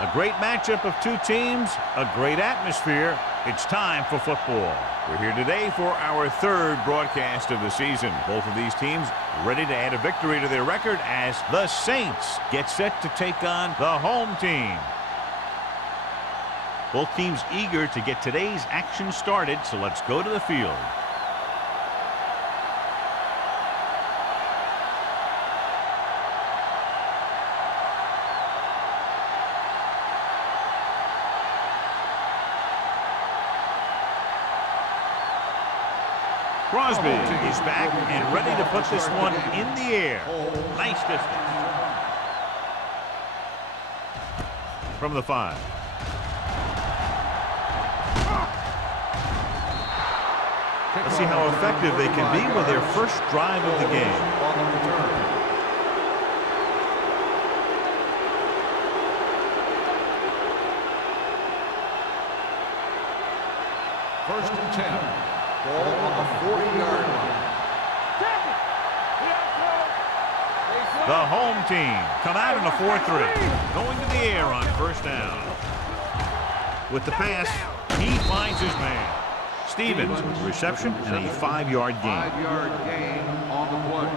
A great matchup of two teams, a great atmosphere. It's time for football. We're here today for our third broadcast of the season. Both of these teams ready to add a victory to their record as the Saints get set to take on the home team. Both teams eager to get today's action started, so let's go to the field. Crosby is back and ready to put this one in the air. Nice distance. From the 5. Let's see how effective they can be with their first drive of the game. First and 10. Ball on the 40-yard line. The home team come out in a 4-3. Going to the air on first down. With the pass, he finds his man. Stevens with the reception and a 5-yard gain. 5-yard gain on the play.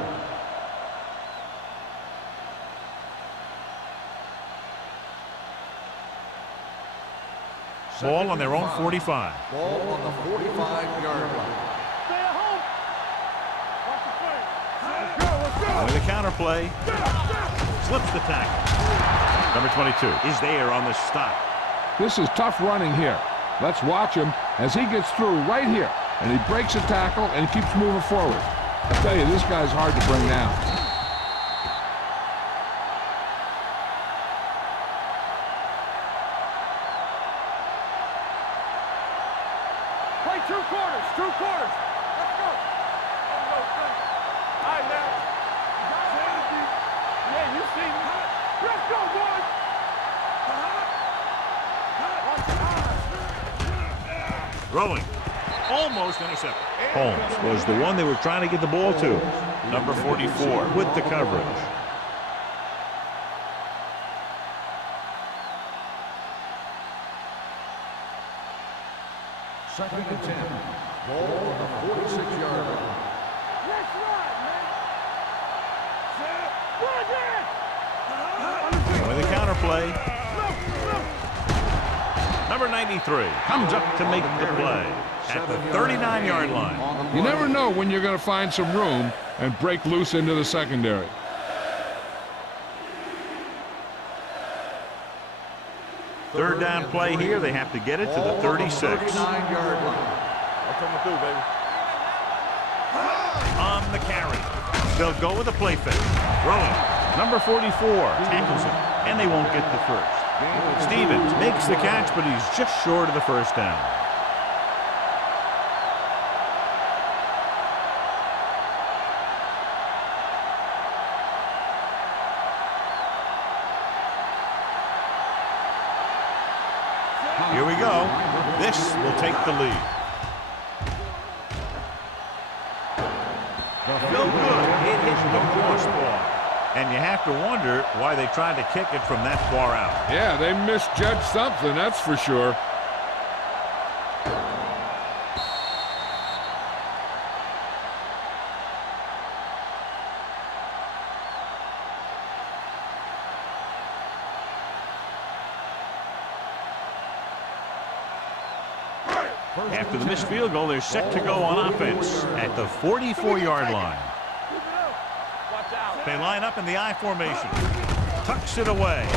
Ball on their own 45. Ball on the 45-yard line. With a counter play, slips the tackle. Number 22 is there on the stop. This is tough running here. Let's watch him as he gets through right here. And he breaks a tackle and keeps moving forward. I tell you, this guy's hard to bring down. Play 2 quarters, 2 quarters. Let's go. All right, now. Yeah, you see me. Let's go, boys. Throwing. Almost intercepted. Holmes was the one they were trying to get the ball to. Number 44 with the coverage. Second and 10. Ball on the 46-yard line. Let's run, man. With a counter play. Number 93 comes up to make the play at the 39-yard line. You never know when you're going to find some room and break loose into the secondary. Third down play here. They have to get it to the 36. 39-yard line. That's coming through, baby. On the carry. They'll go with a play fake. Throwing. Number 44 tackles him, and they won't get the first. Stevens makes the catch, but he's just short of the first down. Here we go. This will take the lead. No good. It hit the crossbar. And you have to wonder why they tried to kick it from that far out. Yeah, they misjudged something, that's for sure. After the missed field goal, they're set to go on offense at the 44-yard line. They line up in the I formation. Tucks it away.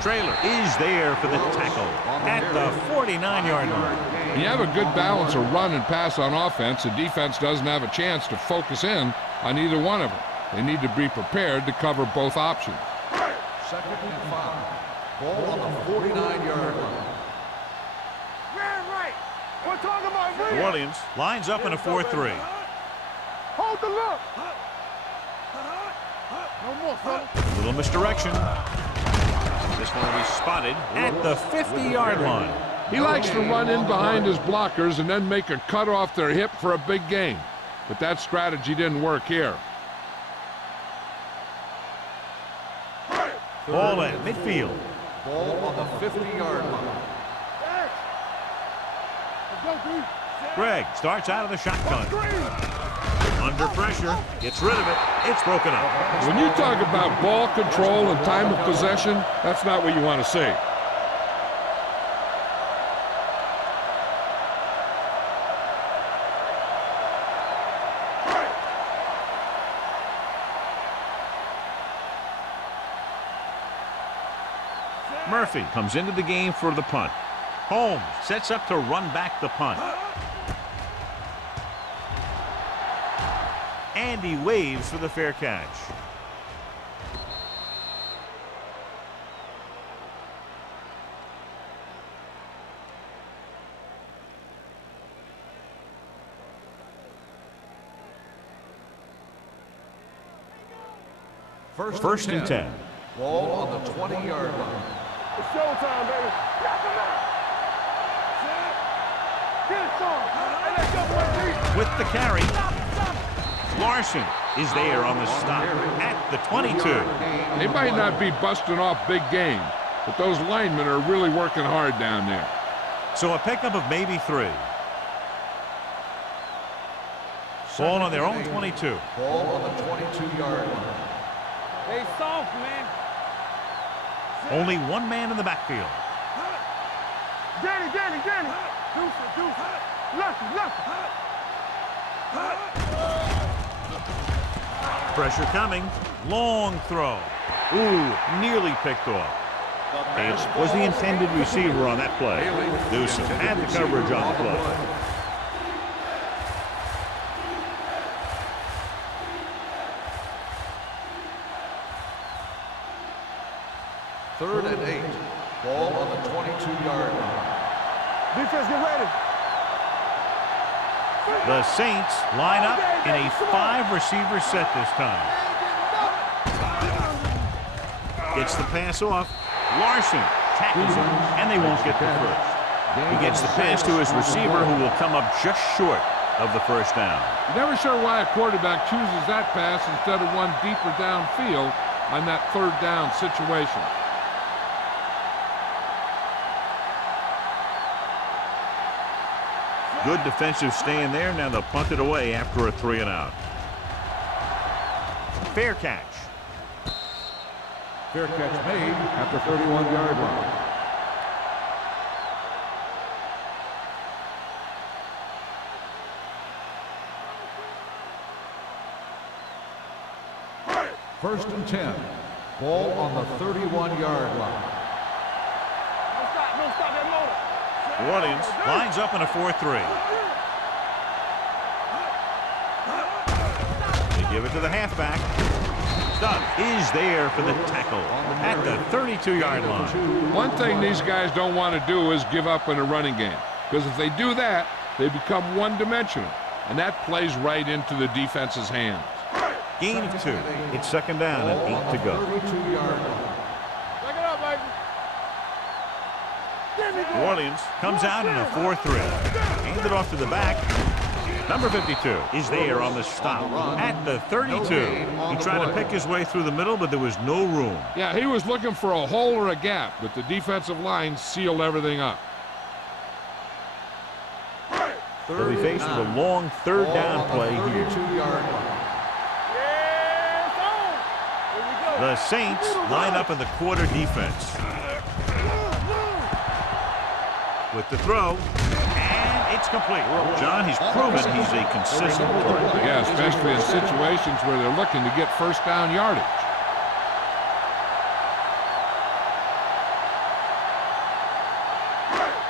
Trailer is there for the tackle at the 49-yard line. When you have a good balance of run and pass on offense, the defense doesn't have a chance to focus in on either one of them. They need to be prepared to cover both options. Second and 5. Ball on the 49-yard line. Right. We're talking about New Orleans lines up in a 4-3. Hold the look. No more, fella. Little misdirection. This one will be spotted at the 50-yard line. He likes to run in behind his blockers and then make a cut off their hip for a big gain. But that strategy didn't work here. Ball at midfield. Ball on the 50-yard line. Greg starts out of the shotgun. Under pressure, gets rid of it. It's broken up. When you talk about ball control and time of possession, that's not what you want to see. Murphy comes into the game for the punt. Holmes sets up to run back the punt. And he waves for the fair catch. First and 10. Ball on the 20-yard line. It's showtime, baby. Got the line. Get it, son. Hey, let's go, boy. With the carry, Larson is there on the stop at the 22. They might not be busting off big games, but those linemen are really working hard down there. So a pickup of maybe 3. Ball on their own 22. Ball on the 22-yard line. They soft, man. Only one man in the backfield. Danny. Deuce. Lucky. Pressure coming. Long throw. Ooh, nearly picked off. It was the intended receiver on that play. Newsom had the coverage on the play. Third and 8. Ball on the 22-yard line. Defense, get ready. The Saints line up in a 5-receiver set this time. Gets the pass off. Larson tackles him, and they won't get the first. He gets the pass to his receiver, who will come up just short of the first down. Never sure why a quarterback chooses that pass instead of one deeper downfield on that third down situation. Good defensive stand there. Now they'll punt it away after a 3 and out. Fair catch. Fair catch made at the 31-yard line. First and 10. Ball on the 31-yard line. No stop that motor. Orleans lines up in a 4-3. They give it to the halfback. Stubb is there for the tackle at the 32-yard line. One thing these guys don't want to do is give up in a running game, because if they do that, they become one-dimensional, and that plays right into the defense's hands. Gain of 2. It's second down and 8 to go. 32-yard line. Check it out, baby. New Orleans comes out in a 4-3. Hands it off to the back. Number 52 is there on the stop at the 32. He tried to pick his way through the middle, but there was no room. Yeah, he was looking for a hole or a gap, but the defensive line sealed everything up. They'll be faced with a long third down play here. 32-yard line. Yeah, it's on. Here we go. The Saints line up in the quarter defense. With the throw, and it's complete. John, he's proven he's a consistent player. Yeah, especially in situations where they're looking to get first down yardage.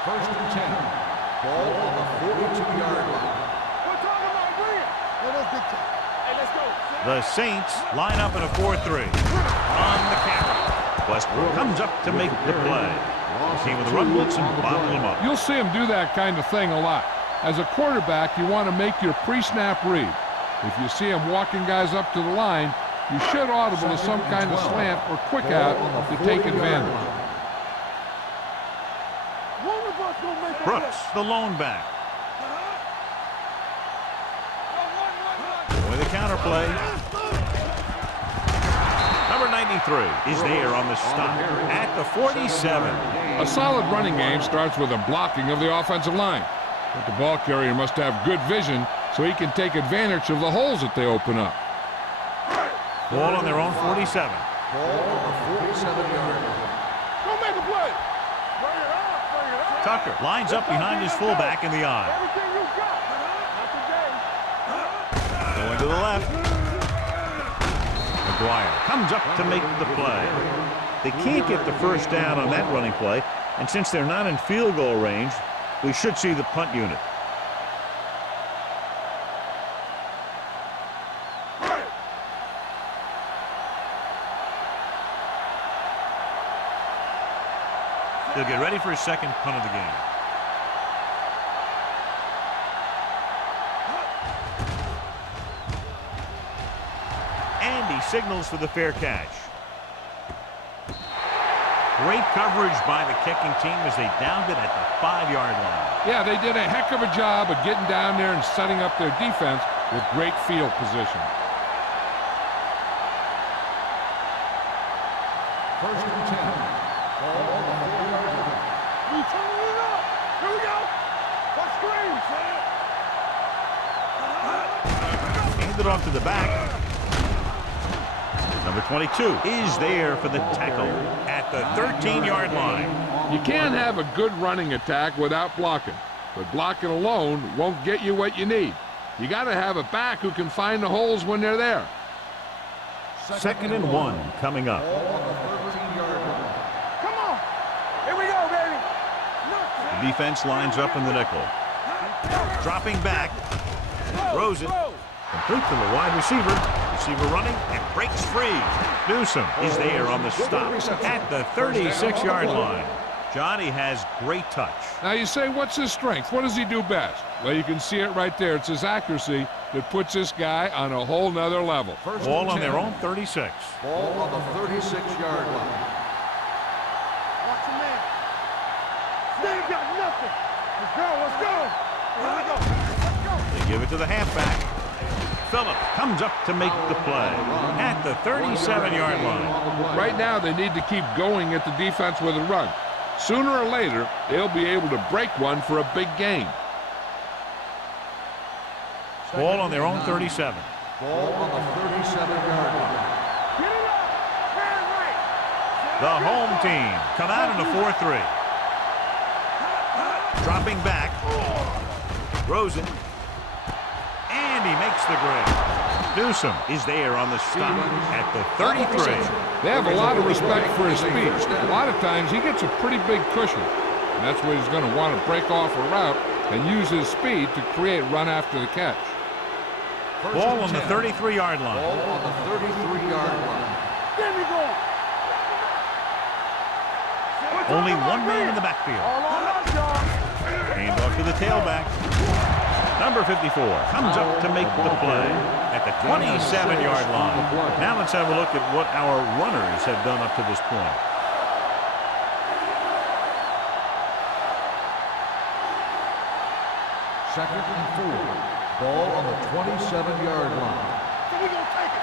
First and 10. Ball on the 42-yard line. We're talking about Green. Hey, let's go. The Saints line up in a 4-3. On the carry. Westbrook comes up to make the play. Came with a run blitz and bottled him up. You'll see him do that kind of thing a lot. As a quarterback, you want to make your pre-snap read. If you see him walking guys up to the line, you should audible to some kind of slant or quick out to take advantage. Brooks, the lone back. With a counter play. Number 93 is there on the stop at the 47. A solid running game starts with a blocking of the offensive line. But the ball carrier must have good vision so he can take advantage of the holes that they open up. Ball on their own 47. Ball on the 47-yard line. Go make a play. Bring it up, bring it up. Tucker lines up behind his fullback in the eye. Everything you got. Not today. Going to the left. McGuire comes up to make the play. They can't get the first down on that running play, and since they're not in field goal range, we should see the punt unit. They'll get ready for his second punt of the game. And he signals for the fair catch. Great coverage by the kicking team as they downed it at the 5-yard line. Yeah, they did a heck of a job of getting down there and setting up their defense with great field position. First and 10. Ball on the 4-yard line. We turning it up. Here we go. What screams, man? Hand it off to the back. Number 22 is there for the tackle at the 13-yard line. You can't have a good running attack without blocking, but blocking alone won't get you what you need. You got to have a back who can find the holes when they're there. Second and 1 coming up. Ball on the 13-yard line. Come on. Here we go, baby. The defense lines up in the nickel. Dropping back. Throws it. Complete to the wide receiver. Receiver running and breaks free. Newsom is there on the stop at the 36-yard line. Johnny has great touch. Now you say, what's his strength? What does he do best? Well, you can see it right there. It's his accuracy that puts this guy on a whole nother level. First Ball and on 10. their own 36. Ball on the 36-yard line. Watch your man. Still got nothing. Let's go, let's go. Here we go. Let's go. They give it to the halfback. Phillips comes up to make the play at the 37-yard line. Right now, they need to keep going at the defense with a run. Sooner or later, they'll be able to break one for a big gain. Ball on their own 37. Ball on the 37-yard line. Get it up. Hand right. The home team come out in a 4-3. Dropping back. Throws it. And he makes the grab. Newsom is there on the stop at the 33. They have a lot of respect for his speed. A lot of times, he gets a pretty big cushion. And that's where he's going to want to break off a route and use his speed to create run after the catch. Ball on the 33-yard line. Ball on the 33-yard line. There we go. Only one man in the backfield. All on us, y'all. Hand off to the tailback. Number 54 comes up to make the play at the 27-yard line. Now let's have a look at what our runners have done up to this point. Second and 4. Ball on the 27-yard line. So we gonna take it.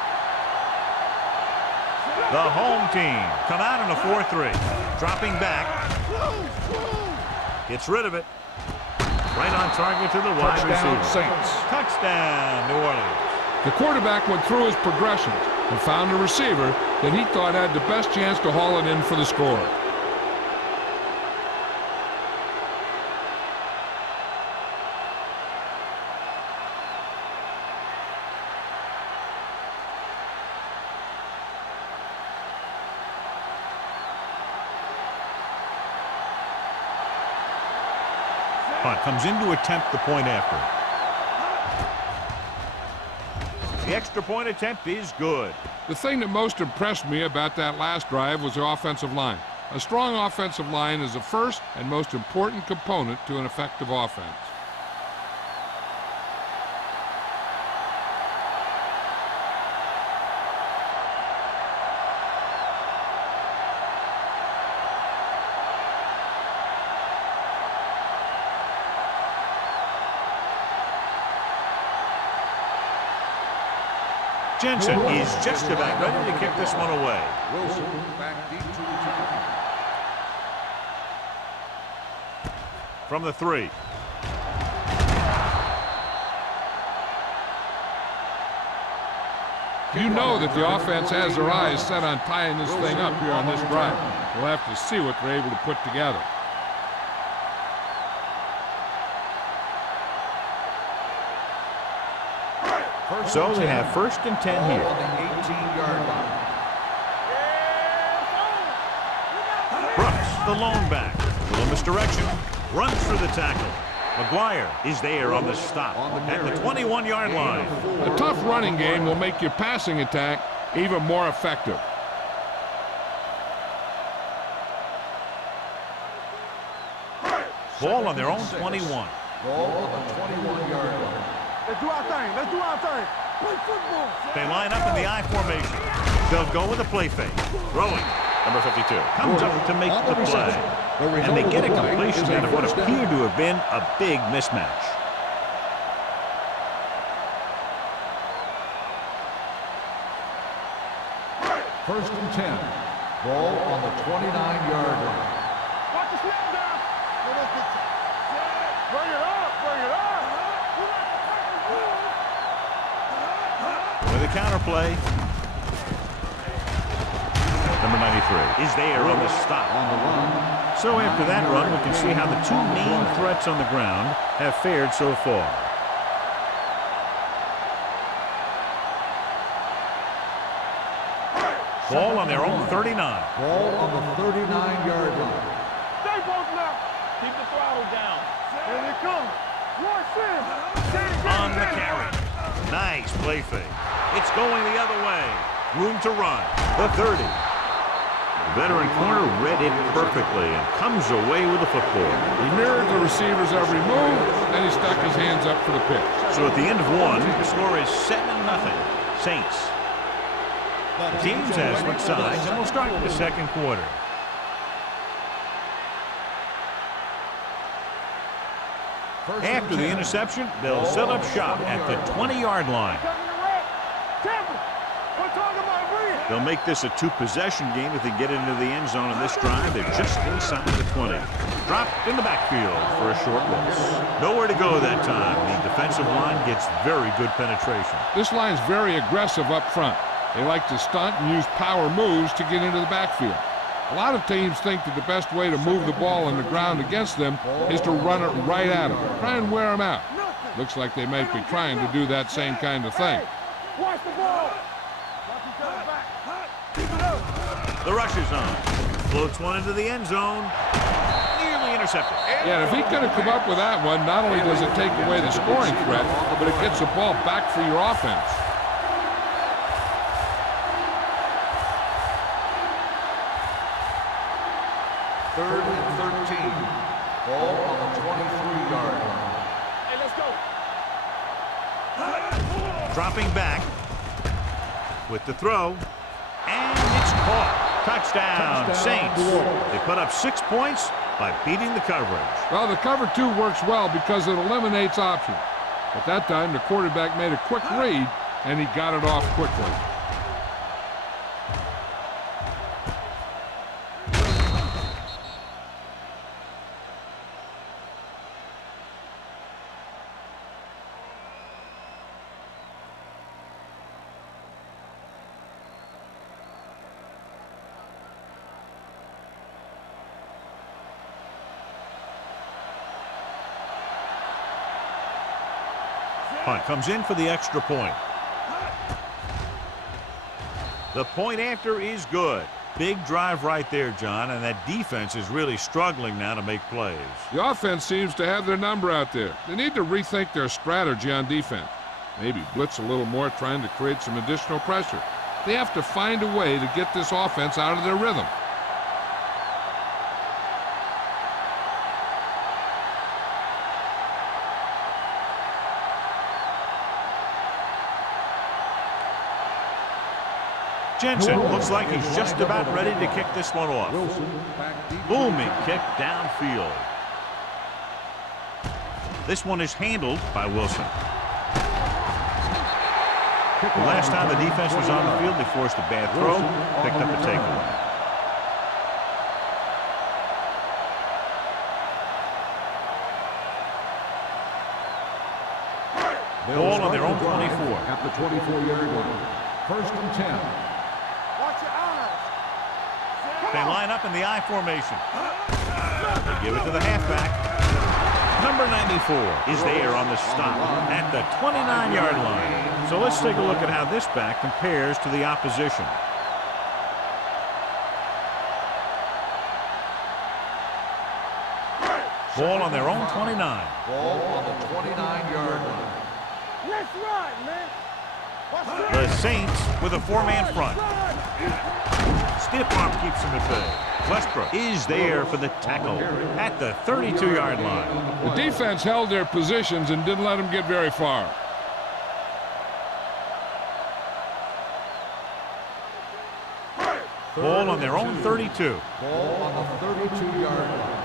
The home team come out in a 4-3. Dropping back. Gets rid of it. Right on target to the wide Touchdown, receiver. Saints. Touchdown, New Orleans. The quarterback went through his progressions and found a receiver that he thought had the best chance to haul it in for the score. Punt comes in to attempt the point after. The extra point attempt is good. The thing that most impressed me about that last drive was the offensive line. A strong offensive line is the first and most important component to an effective offense. Jensen is just about ready to kick this one away. Wilson back deep to return. From the 3. You know that the offense has their eyes set on tying this thing up here on this drive. We'll have to see what they're able to put together. So they have 1st and 10 here. On the 18-yard line. Brooks, the lone back. Little misdirection. Runs through the tackle. McGuire is there on the stop at the 21-yard line. A tough running game will make your passing attack even more effective. Ball on their own 21. Ball on the 21-yard line. Let's do our thing. Let's do our thing. Play football. They line up in the I formation. They'll go with a play fake. Throwing. Number 52 comes up to make the play. And they get a completion out of what appeared to have been a big mismatch. First and 10. Ball on the 29-yard line. Watch the snap down. Bring it up. Bring it up. With a counter play. Number 93 is there on the stop. On the run. So after that run, we can see how the two main threats on the ground have fared so far. Ball on their own 39. Ball on the 39-yard line. Stay posted up. Keep the throttle down. Here they come. Watch him. On the carry. Nice play fake. It's going the other way. Room to run. The 30. The veteran corner read it perfectly and comes away with the football. He mirrored the receiver's every move, and he stuck his hands up for the pitch. So at the end of one, the score is 7-0. Saints. The teams have switched sides, and we'll start the second quarter. After the interception, they'll set up shop at the 20-yard line. They'll make this a two-possession game if they get into the end zone in this drive. They're just inside the 20. Dropped in the backfield for a short loss. Nowhere to go that time. The defensive line gets very good penetration. This line's very aggressive up front. They like to stunt and use power moves to get into the backfield. A lot of teams think that the best way to move the ball on the ground against them is to run it right at them. Try and wear them out. Looks like they might be trying to do that same kind of thing. Watch the ball. The rush is on. Floats one into the end zone. Nearly intercepted. Yeah, if he could have come up with that one, not only does it take away the scoring threat, but it gets the ball back for your offense. Third and 13. Ball on the 23-yard line. Hey, let's go. Dropping back with the throw. And it's caught. Touchdown, Saints. They put up 6 points by beating the coverage. Well, the cover 2 works well because it eliminates options. At that time, the quarterback made a quick read, and he got it off quickly. Punt comes in for the extra point. The point after is good. Big drive right there, John, and that defense is really struggling now to make plays. The offense seems to have their number out there. They need to rethink their strategy on defense. Maybe blitz a little more, trying to create some additional pressure. They have to find a way to get this offense out of their rhythm. Jensen looks like he's just about ready to kick this one off. Booming kick downfield. This one is handled by Wilson. The last time the defense was on the field, they forced a bad throw, picked up a takeaway. Ball on their own 24. At the 24-yard line. 1st and 10. Watch your eyes. They line up in the I formation. They give it to the halfback. Number 94 is there on the stop at the 29-yard line. So let's take a look at how this back compares to the opposition. Ball on their own 29. Ball on the 29-yard line. Let's run, man. Watch The Saints with a four-man front. Stiff arm keeps him at bay. Westbrook is there for the tackle at the 32-yard line. The defense held their positions and didn't let them get very far. Ball on their own 32. Ball on the 32-yard line.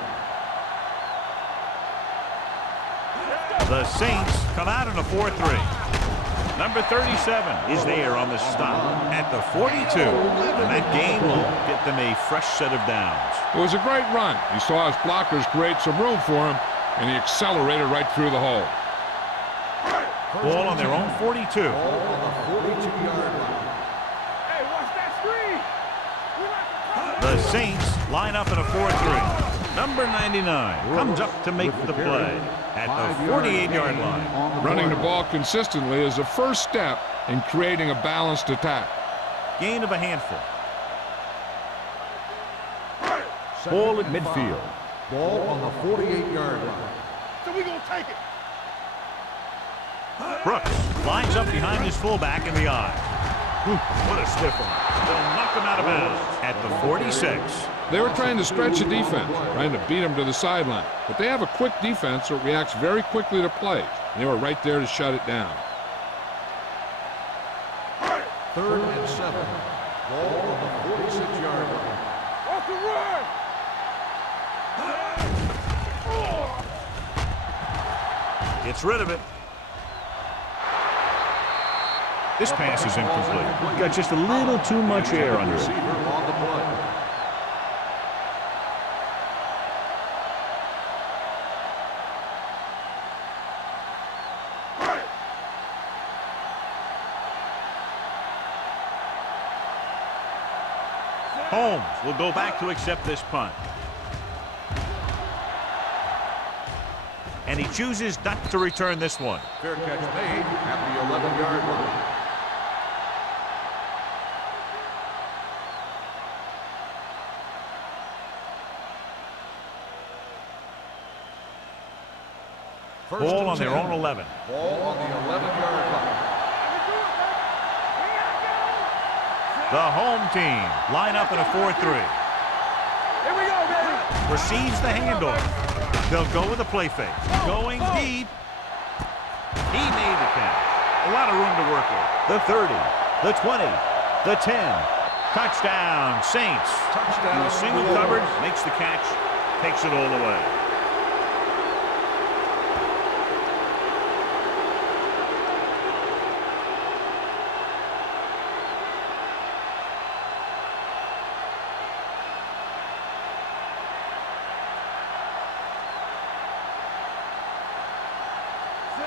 The Saints come out in a 4-3. Number 37 is there on the stop at the 42. And that gain will get them a fresh set of downs. It was a great run. He saw his blockers create some room for him, and he accelerated right through the hole. Ball on their own 42. Ball on the 42-yard line. Hey, watch that screen. The Saints line up in a 4-3. Number 99 comes up to make the play at the 48-yard line. Running the ball consistently is the first step in creating a balanced attack. Gain of a handful. Ball at midfield. Ball on the 48-yard line. So we gonna take it. Brooks lines up behind his fullback in the eye. What a stiff one. They'll knock him out of bounds at the 46. They were trying to stretch the defense, trying to beat them to the sideline. But they have a quick defense that reacts very quickly to plays. They were right there to shut it down. 3rd and 7. Ball on the 46-yard line. Watch the run. Gets rid of it. This pass is incomplete. Got just a little too much air under it. Receiver on the play. Holmes will go back to accept this punt. And he chooses not to return this one. Fair catch made at the 11-yard line. Ball on their own 11. Ball on the 11-yard line. The home team line up in a 4-3. Here we go, baby. Receives the handoff. They'll go with a play fake. Going deep. He made the catch. A lot of room to work with. The 30, the 20, the 10. Touchdown, Saints. Touchdown. The single coverage makes the catch, takes it all the way.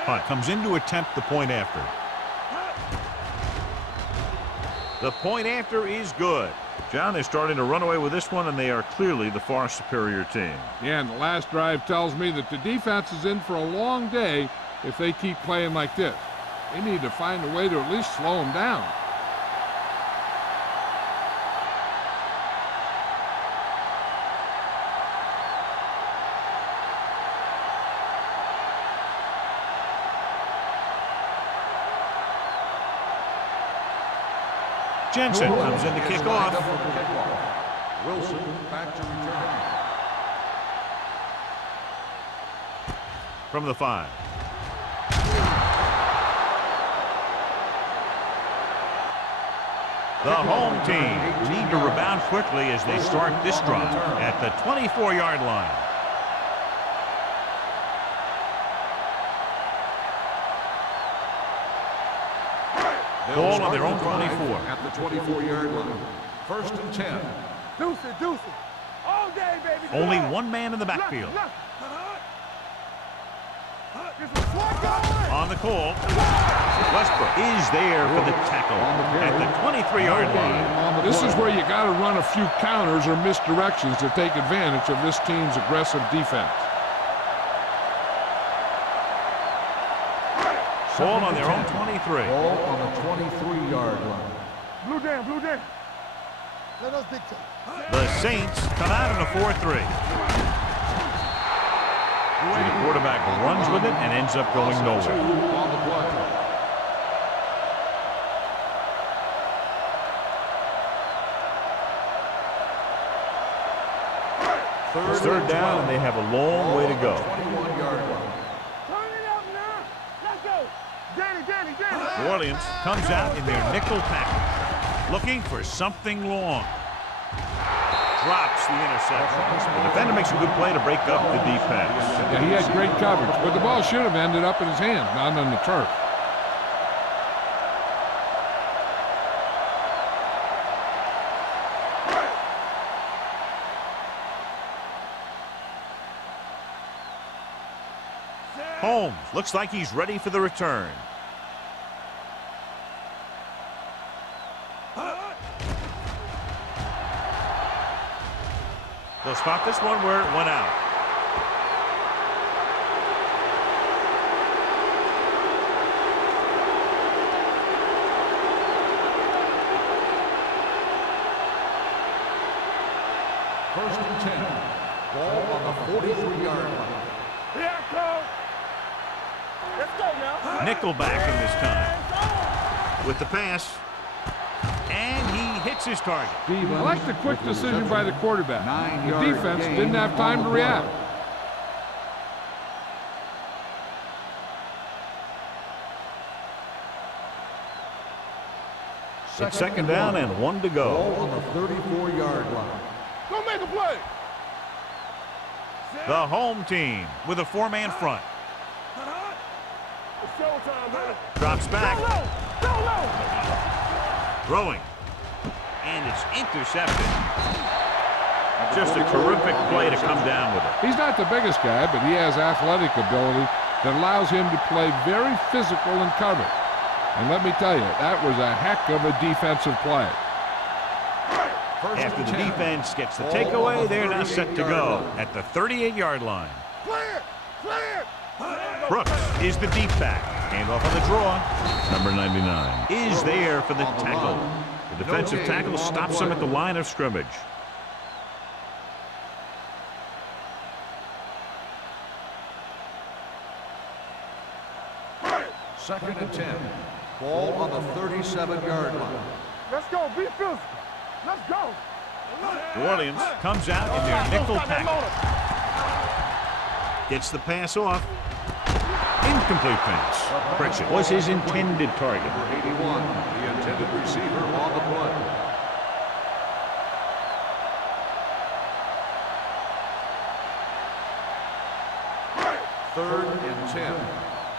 Punt comes in to attempt the point after. The point after is good. John, they're starting to run away with this one, and they are clearly the far superior team. Yeah, and the last drive tells me that the defense is in for a long day if they keep playing like this. They need to find a way to at least slow them down. Jensen comes in to kick off. Wilson back to return. From the 5. The home team need to rebound quickly as they start this drive at the 24-yard line. Ball on their own 24. At the 24-yard line. 1st and 10. Deuce it, deuce it. All day, baby. Only one man in the backfield. On the call, Westbrook is there for the tackle at the 23-yard line. This is where you got to run a few counters or misdirections to take advantage of this team's aggressive defense. Ball on their own 23. Ball on the 23-yard line. Blue down, blue down. Let us dictate. The Saints come out in a 4-3. The quarterback runs with it and ends up going nowhere. On the play. Third down, and they have a long way to go. 21-yard line. Turn it up now. Let's go. Danny. New Orleans comes out in their nickel package, looking for something long. Drops the interception. The defender makes a good play to break up the defense. Yeah, he had great coverage, but the ball should have ended up in his hands, not on the turf. Holmes looks like he's ready for the return. They'll spot this one where it went out. First and 10. Ball on the 43-yard line. Here it comes. Let's go now. Nickelback in this time. With the pass. And he hits his target. I like the quick decision by the quarterback. The defense didn't have time to react. It's second down and 1 to go. Ball on the 34-yard line. Go make a play. The home team with a 4-man front. It's showtime, man. Drops back. Go low. Throwing. And it's intercepted. Just a terrific play to come down with it. He's not the biggest guy, but he has athletic ability that allows him to play very physical in cover. And let me tell you, that was a heck of a defensive play. After the defense gets the takeaway, they're now set to go at the 38-yard line. Clear. Brooks is the deep back. Handoff on the draw. Number 99 is there for the tackle. The defensive tackle stops him at the line of scrimmage. Second and 10. Ball on the 37-yard line. Let's go. Be physical. Let's go. New Orleans comes out in their nickel package. Gets the pass off. Incomplete pass. Pritchett was his intended target. 81, the intended receiver on the play. Third and 10.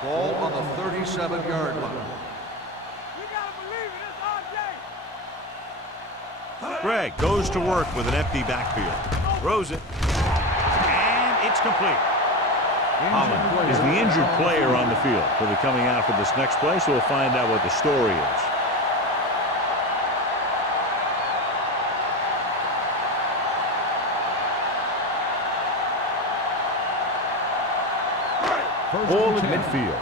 Ball on the 37-yard line. You gotta believe it. It's RJ. Greg goes to work with an empty backfield. Throws it. And it's complete. Holland is the injured player on the field. He'll be coming out for this next play, so we'll find out what the story is. Ball at midfield.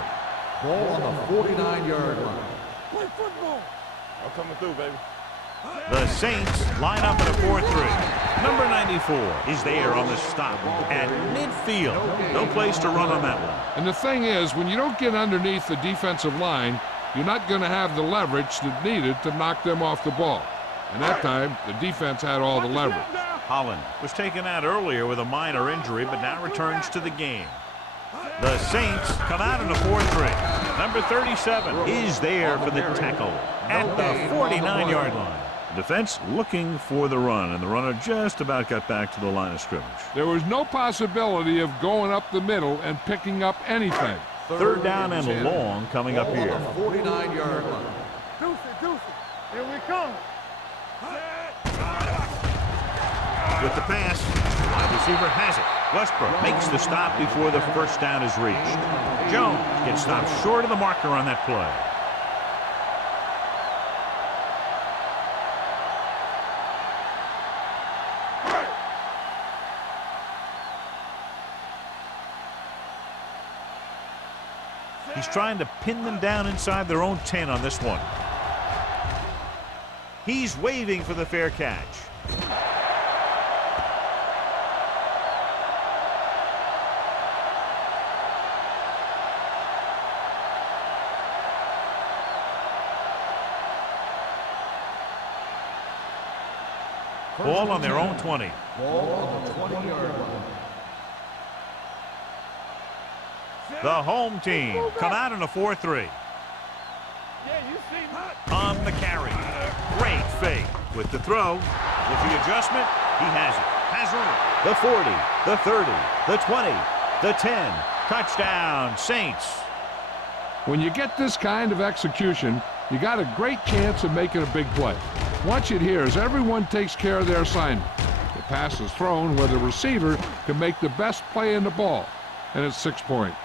Ball on the 49-yard line. Play football. I'm coming through, baby. The Saints line up in a 4-3. Number 94 is there on the stop at midfield. No place to run on that one. And the thing is, when you don't get underneath the defensive line, you're not going to have the leverage that's needed to knock them off the ball. And that time, the defense had all the leverage. Holland was taken out earlier with a minor injury, but now returns to the game. The Saints come out in a 4-3. Number 37 is there for the tackle at the 49-yard line. Defense looking for the run, and the runner just about got back to the line of scrimmage. There was no possibility of going up the middle and picking up anything. Third down and long coming up here. 49-yard line. Here we come. With the pass, the wide receiver has it. Westbrook makes the stop before the first down is reached. Jones gets stopped short of the marker on that play. He's trying to pin them down inside their own 10 on this one. He's waving for the fair catch. Ball on their own 20. Ball on the 20-yard line. The home team come out in a 4-3. Yeah, you see me. On the carry. Great fake. With the throw. With the adjustment, he has it. Has room. The 40, the 30, the 20, the 10. Touchdown, Saints. When you get this kind of execution, you got a great chance of making a big play. Watch it here as everyone takes care of their assignment. The pass is thrown where the receiver can make the best play in the ball, and it's 6 points.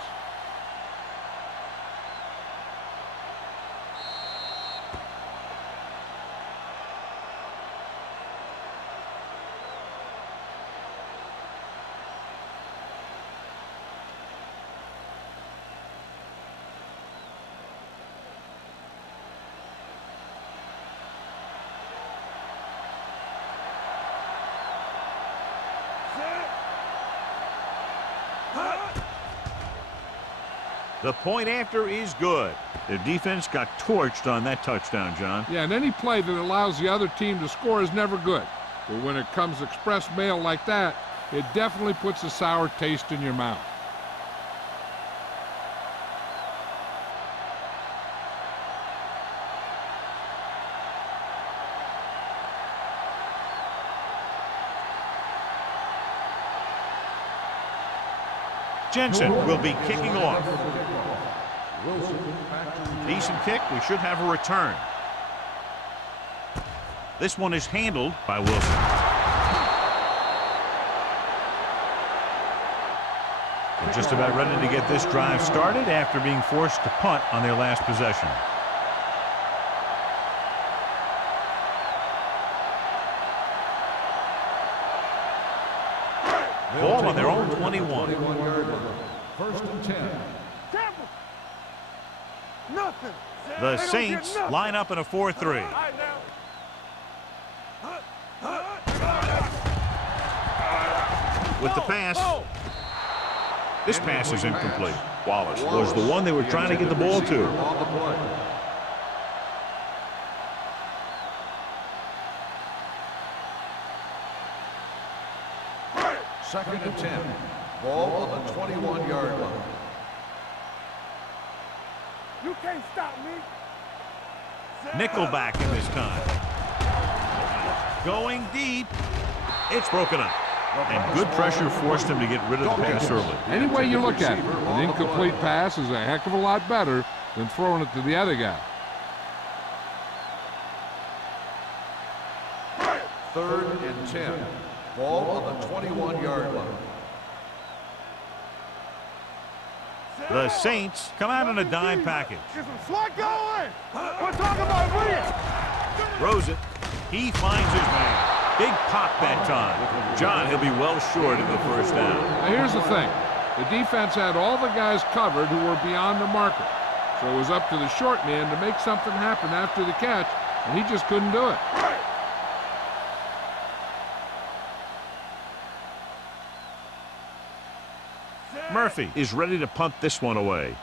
The point after is good. Their defense got torched on that touchdown, John. Yeah, and any play that allows the other team to score is never good. But when it comes express mail like that, it definitely puts a sour taste in your mouth. Jensen will be kicking off. Decent kick. We should have a return. This one is handled by Wilson. They're just about ready to get this drive started after being forced to punt on their last possession. Ball on their own 21. 21-yard line. First and 10. Tampa. Nothing. The Saints line up in a 4-3. With the pass. This pass is incomplete. Wallace was the one they were trying to get the ball to. On the play. Second and 10. Ball on the 21-yard line. You can't stop me. Nickelback in this time. Going deep. It's broken up. And good pressure forced him to get rid of the pass early. Any way you look at it, an incomplete pass is a heck of a lot better than throwing it to the other guy. Third and 10. Ball on the 21-yard line. The Saints come out in a dime package. Get some slack going. We're talking about winning. Throws it. He finds his man. Big pop that time. John, he'll be well short of the first down. Now here's the thing. The defense had all the guys covered who were beyond the marker. So it was up to the short man to make something happen after the catch, and he just couldn't do it. Murphy is ready to punt this one away.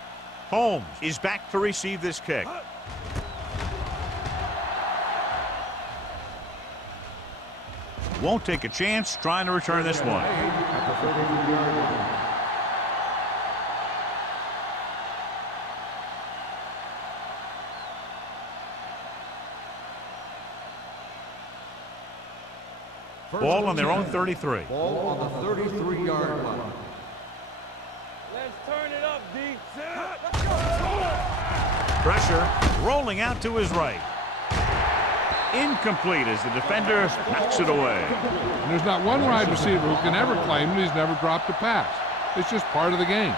Holmes is back to receive this kick. Won't take a chance trying to return this one. Ball on their own 33. Ball on the 33-yard line. Let's turn it up, D. Pressure rolling out to his right. Incomplete as the defender knocks it away. And there's not one wide receiver who can ever claim that he's never dropped a pass. It's just part of the game.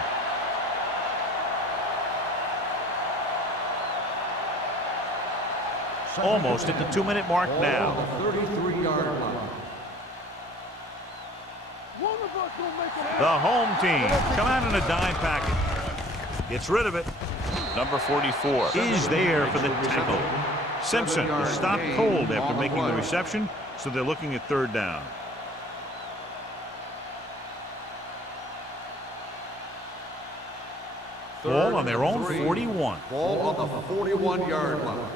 Almost at the 2-minute mark now. 33-yard line. The home team come out in a dime package. Gets rid of it. Number 44 is there for the tackle. Simpson is stopped cold after making the reception, so they're looking at third down. Ball on their own 41. Ball on the 41-yard line. All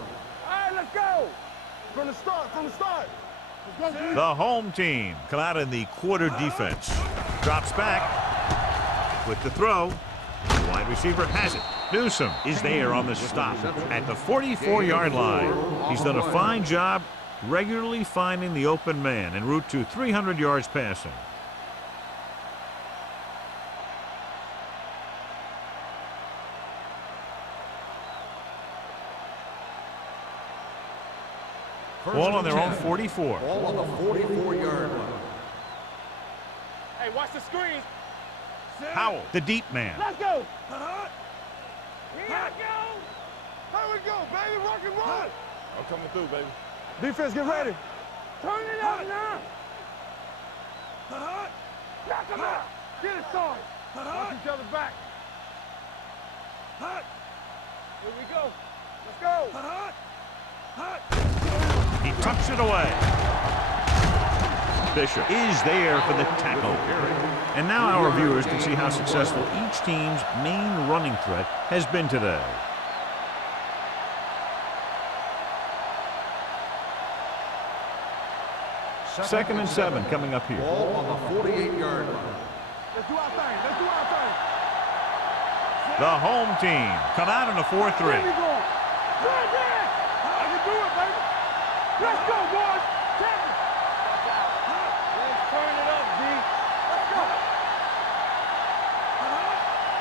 right, let's go. From the start, from the start. The home team come out in the quarter defense. Drops back with the throw. The wide receiver has it. Newsom is there on the stop at the 44-yard line. He's done a fine job regularly finding the open man en route to 300 yards passing. Ball on their own 44. Ball on the 44-yard line. Hey, watch the screen. Howell, the deep man. Let's go. Here I go. Here we go, baby. Rock and roll. I'm coming through, baby. Defense, get ready. Turn it up now. Knock him out. Get it started. Watch each other back. Here we go. Let's go. He tucks it away. Bishop is there for the tackle. And now our viewers can see how successful each team's main running threat has been today. Second and 7 coming up here. Ball on the 48-yard line. Let's do our thing. Let's do our thing. The home team come out in a 4-3. Right there. I can do it, baby. Let's go, boys. Take it. Let's turn it up, D. Let's go.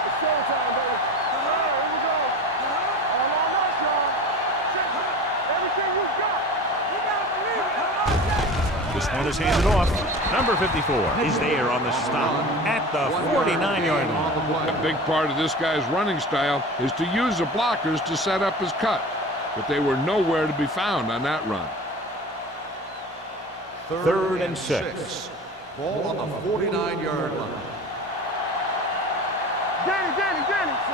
It's showtime, baby. Here we go. All on us, y'all. Check it. Everything you got. You gotta believe it. This one is handed off. Number 54 is there on the stop at the 49-yard line. A big part of this guy's running style is to use the blockers to set up his cut. But they were nowhere to be found on that run. Third and 6. Ball on the 49-yard line. Danny.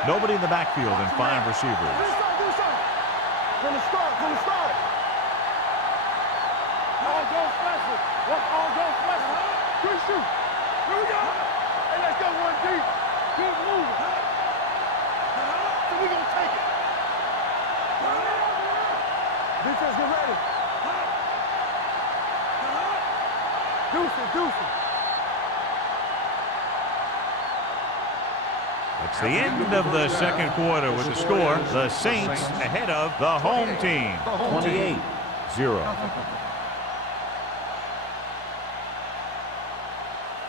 Nobody in the backfield and 5 receivers. Do something. From the start. All go special. What all go special? Good shoot. Here we go. Hey, let's go one deep. Keep moving. So we gonna take it. Defense, get ready. Deuce it. It's the end of the second quarter with the score. The Saints ahead of the home team. 28-0.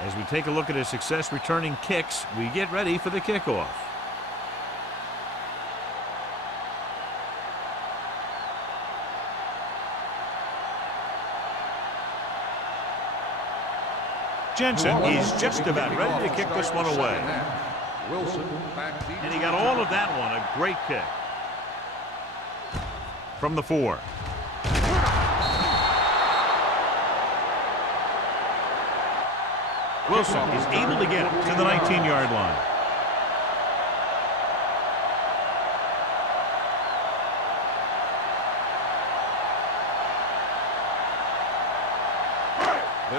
As we take a look at his success returning kicks, we get ready for the kickoff. Jensen is just about ready to kick this one away. Wilson back deep. And he got all of that one. A great kick. From the 4. Wilson is able to get it to the 19-yard line.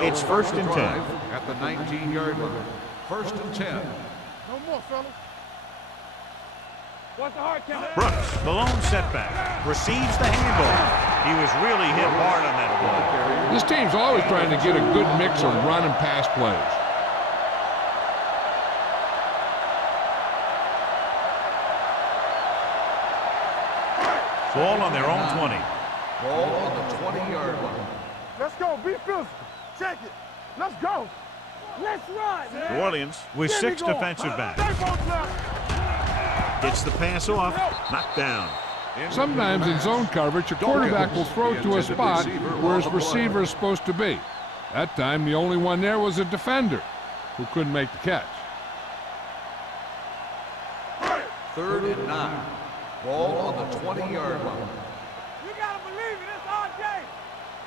It's first and 10. At the 19-yard line. First and 10. No more, fellas. What's the hard count? Brooks, the lone setback, receives the handball. He was really hit hard on that ball. This team's always trying to get a good mix of run and pass plays. Ball on their own 20. Ball on the 20-yard line. Let's go. Be physical. Check it. Let's go. Let's run. New Orleans with 6 defensive backs. Gets the pass off. Knocked down. Sometimes in zone coverage, a quarterback will throw to a spot where his receiver is supposed to be. That time, the only one there was a defender who couldn't make the catch. 3rd and 9. Ball on the 20-yard line. You gotta believe it. It's our day.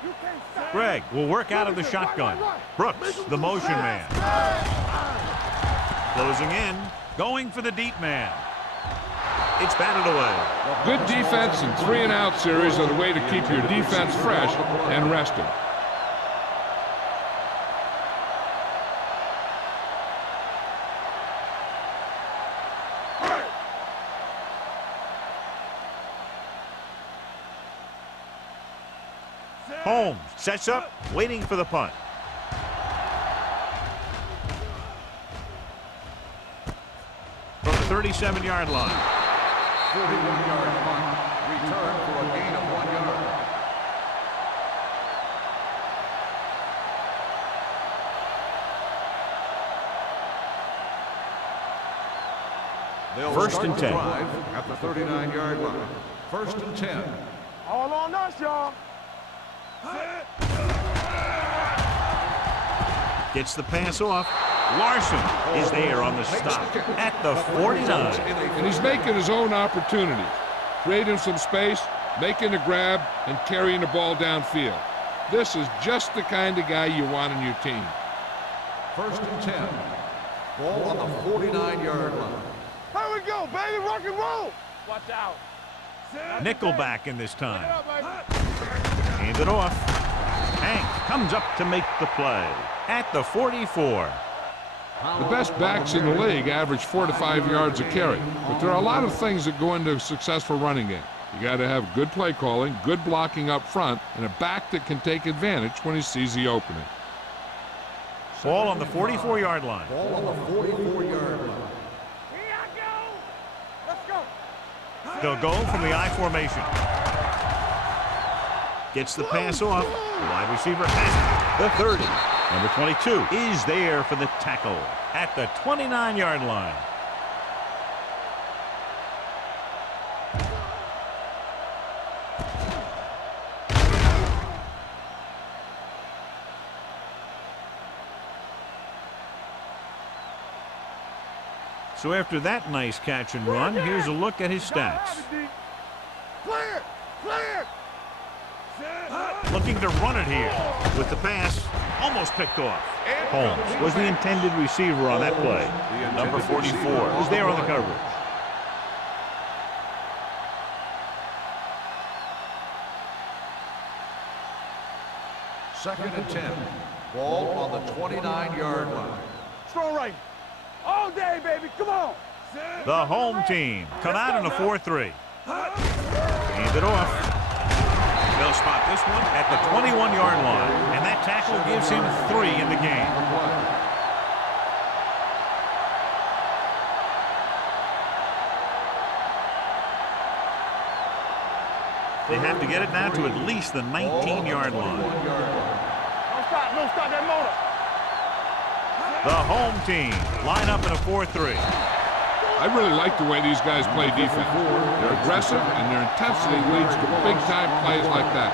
You can't stop. Greg will work out of the shotgun. Brooks, the motion man. Closing in, going for the deep man. It's batted away. Good defense and 3-and-out series are the way to keep your defense fresh and rested. Holmes sets up, waiting for the punt. From the 37-yard line. 41-yard punt. Return for a gain of 1 yard. They'll First start and the 10. drive at the 39-yard line. 1st and 10. All on us, y'all. Gets the pass off. Larson is there on the stop at the 49. And he's making his own opportunities, creating some space, making the grab, and carrying the ball downfield. This is just the kind of guy you want on your team. 1st and 10. Ball on the 49-yard line. Here we go, baby. Rock and roll. Watch out. Nickelback in this time. Hand it off. Hank comes up to make the play at the 44. The best backs in the league average 4 to 5 yards a carry, but there are a lot of things that go into a successful running game. You got to have good play calling, good blocking up front, and a back that can take advantage when he sees the opening. Ball on the 44-yard line. Ball on the 44-yard line. Here I go. Let's go. They'll go from the I formation. Gets the pass off. The wide receiver has it. The 30. Number 22 is there for the tackle at the 29-yard line. So after that nice catch and run, here's a look at his stats. Clear. Clear. Looking to run it here with the pass almost picked off. Holmes was the intended receiver on that play. Number 44 was there on the coverage. Second and 10. Ball on the 29-yard line. Strong right. All day, baby. Come on. The home team come out in a 4-3. Hand it off. They'll spot this one at the 21-yard line, and that tackle gives him 3 in the game. They have to get it now to at least the 19-yard line. Don't stop that motor. The home team line up in a 4-3. I really like the way these guys play defense. They're aggressive, and their intensity leads to big-time plays like that.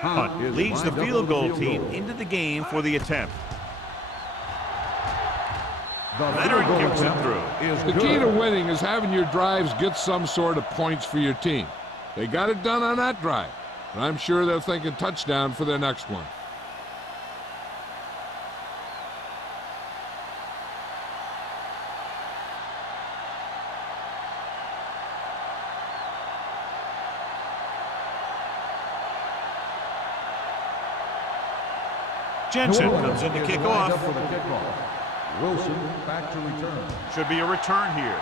Hunt leads the field goal team into the game for the attempt. Leonard kicks it through. The key to winning is having your drives get some sort of points for your team. They got it done on that drive, and I'm sure they're thinking touchdown for their next one. Jensen comes in to kick off. Wilson back to return. Should be a return here.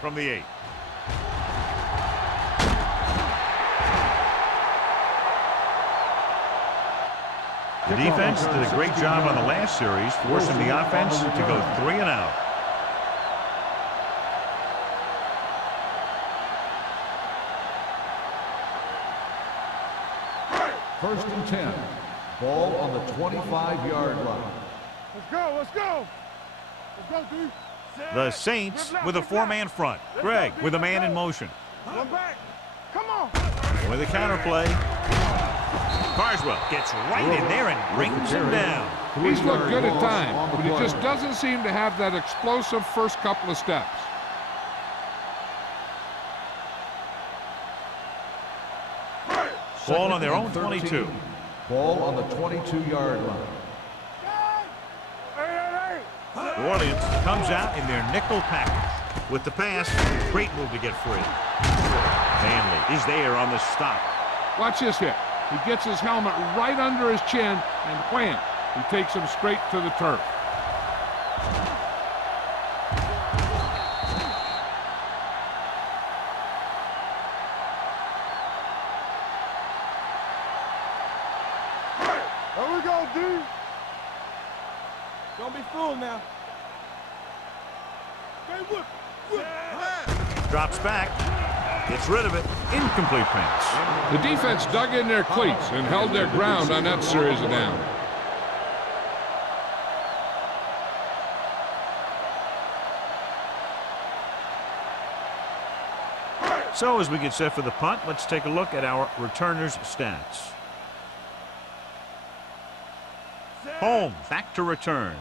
From the 8. The defense did a great job on the last series, forcing the offense to go 3 and out. First and 10. Ball on the 25-yard line. Let's go, let's go. Let's go, D. The Saints with a four-man front. Greg with a man in motion. One back. Come on. With a counterplay. Carswell gets right in there and brings him down. He's looked good at times, but he just doesn't seem to have that explosive first couple of steps. Ball on their own 22. Ball on the 22-yard line. New Orleans comes out in their nickel package. With the pass, great move to get free. Manley is there on the stop. Watch this hit. He gets his helmet right under his chin, and wham, he takes him straight to the turf. There we go, D. Don't be fooled now. Drops back. Gets rid of it. Incomplete pass. The defense dug in their cleats and held their ground on that series of downs. So as we get set for the punt, let's take a look at our returners' stats. Holmes back to return.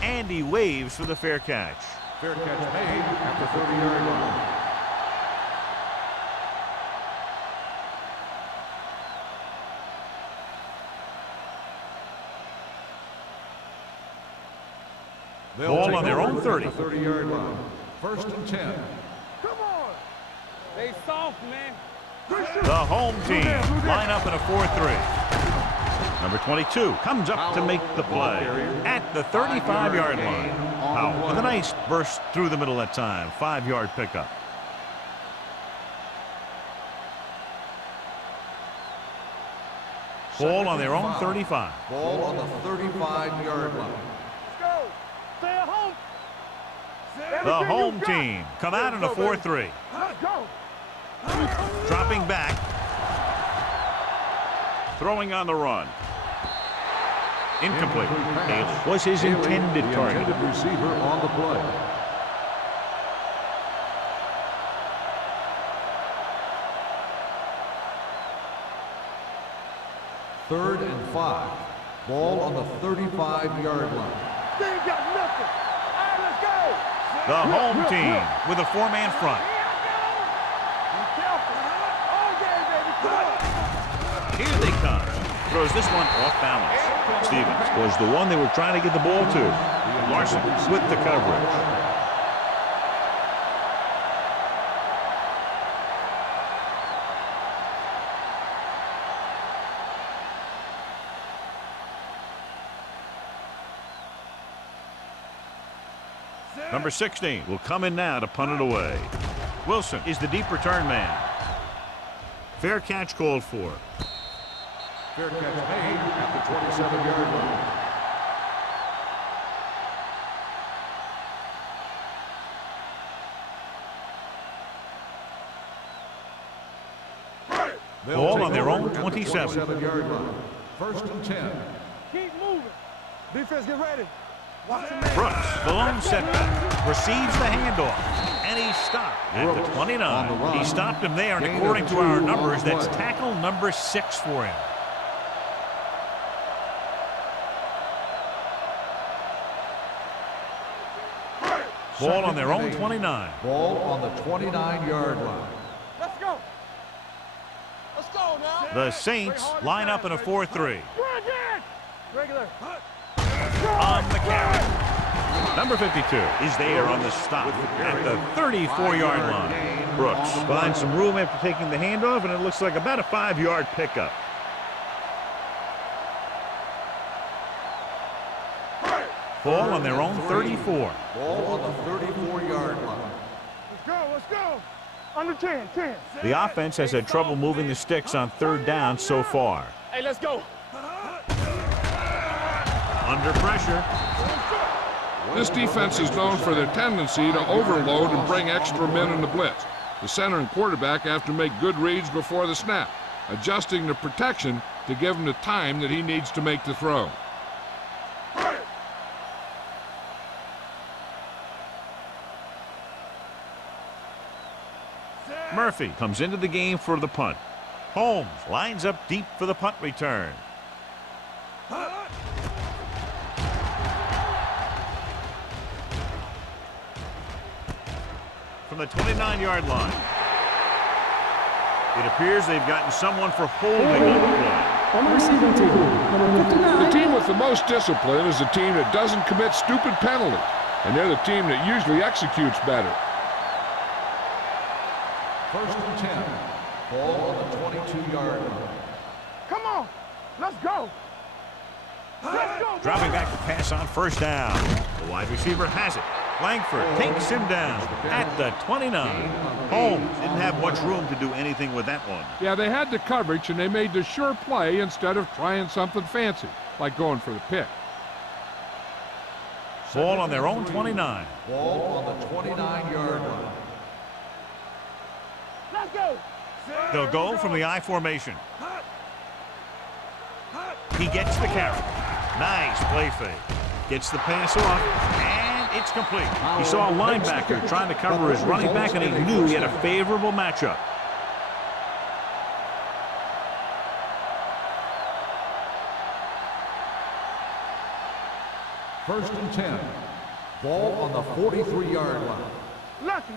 And he waves for the fair catch. Fair catch made at the 30-yard line. Ball on their own 30. 30-yard line. First and 10. Come on. They soft, man. The home team line up in a 4-3. Number 22 comes up to make the play at the 35-yard line. Powell with a nice burst through the middle that time. 5-yard pickup. Ball on their own 35. Ball on the 35-yard line. Let's go. Stay at home. The Everything home you got. team come out in a 4-3. Let's go. Dropping back. Throwing on the run. Incomplete. It was his intended target. Intended receiver on the play. Third and 5. Ball on the 35-yard line. They ain't got nothing. All right, let's go. The home team with a four-man front. Be careful. All game, baby. Come on. Here they come. Throws this one off balance. Stevens was the one they were trying to get the ball to. Larson with the coverage. Number 16 will come in now to punt it away. Wilson is the deep return man. Fair catch called for. Fair catch made at the 27-yard line. Ball on their own 27. 27-yard line. First and 10. Keep moving. Defense, get ready. Watch your man. Brooks, the lone setback, receives the handoff, and he's stopped at the Brooks 29. on the run. He stopped him there, and Gain of according to 2 our on numbers, the that's play. tackle number 6 for him. Ball on their own 29. Ball on the 29-yard line. Let's go. Let's go now. The Saints line up in a 4-3. Run, Dan. Regular. On the carry. Number 52 is there on the stop at the 34-yard line. Brooks finds some room after taking the handoff, and it looks like about a 5-yard pickup. Ball on their own 34. Ball on the 34-yard line. Let's go. Let's go. Under 10. 10. The offense has had trouble moving the sticks on third down so far. Hey, let's go. Under pressure. This defense is known for their tendency to overload and bring extra men in the blitz. The center and quarterback have to make good reads before the snap, adjusting the protection to give him the time that he needs to make the throw. Murphy comes into the game for the punt. Holmes lines up deep for the punt return. From the 29-yard line. It appears they've gotten someone for holding on the play. On the receiving team, number 59. The team with the most discipline is the team that doesn't commit stupid penalties, and they're the team that usually executes better. First and 10. Ball on the 22-yard line. Come on. Let's go. Let's go. Dropping back to pass on first down. The wide receiver has it. Langford takes him down at the 29. Holmes didn't have much room to do anything with that one. Yeah, they had the coverage, and they made the sure play instead of trying something fancy, like going for the pick. Ball on their own 29. Ball on the 29-yard line. Let's go. They'll go from the I formation. He gets the carry. Nice play fake. Gets the pass off, and it's complete. He saw a linebacker trying to cover his running back, and he knew he had a favorable matchup. First and 10. Ball on the 43-yard line. Lucky.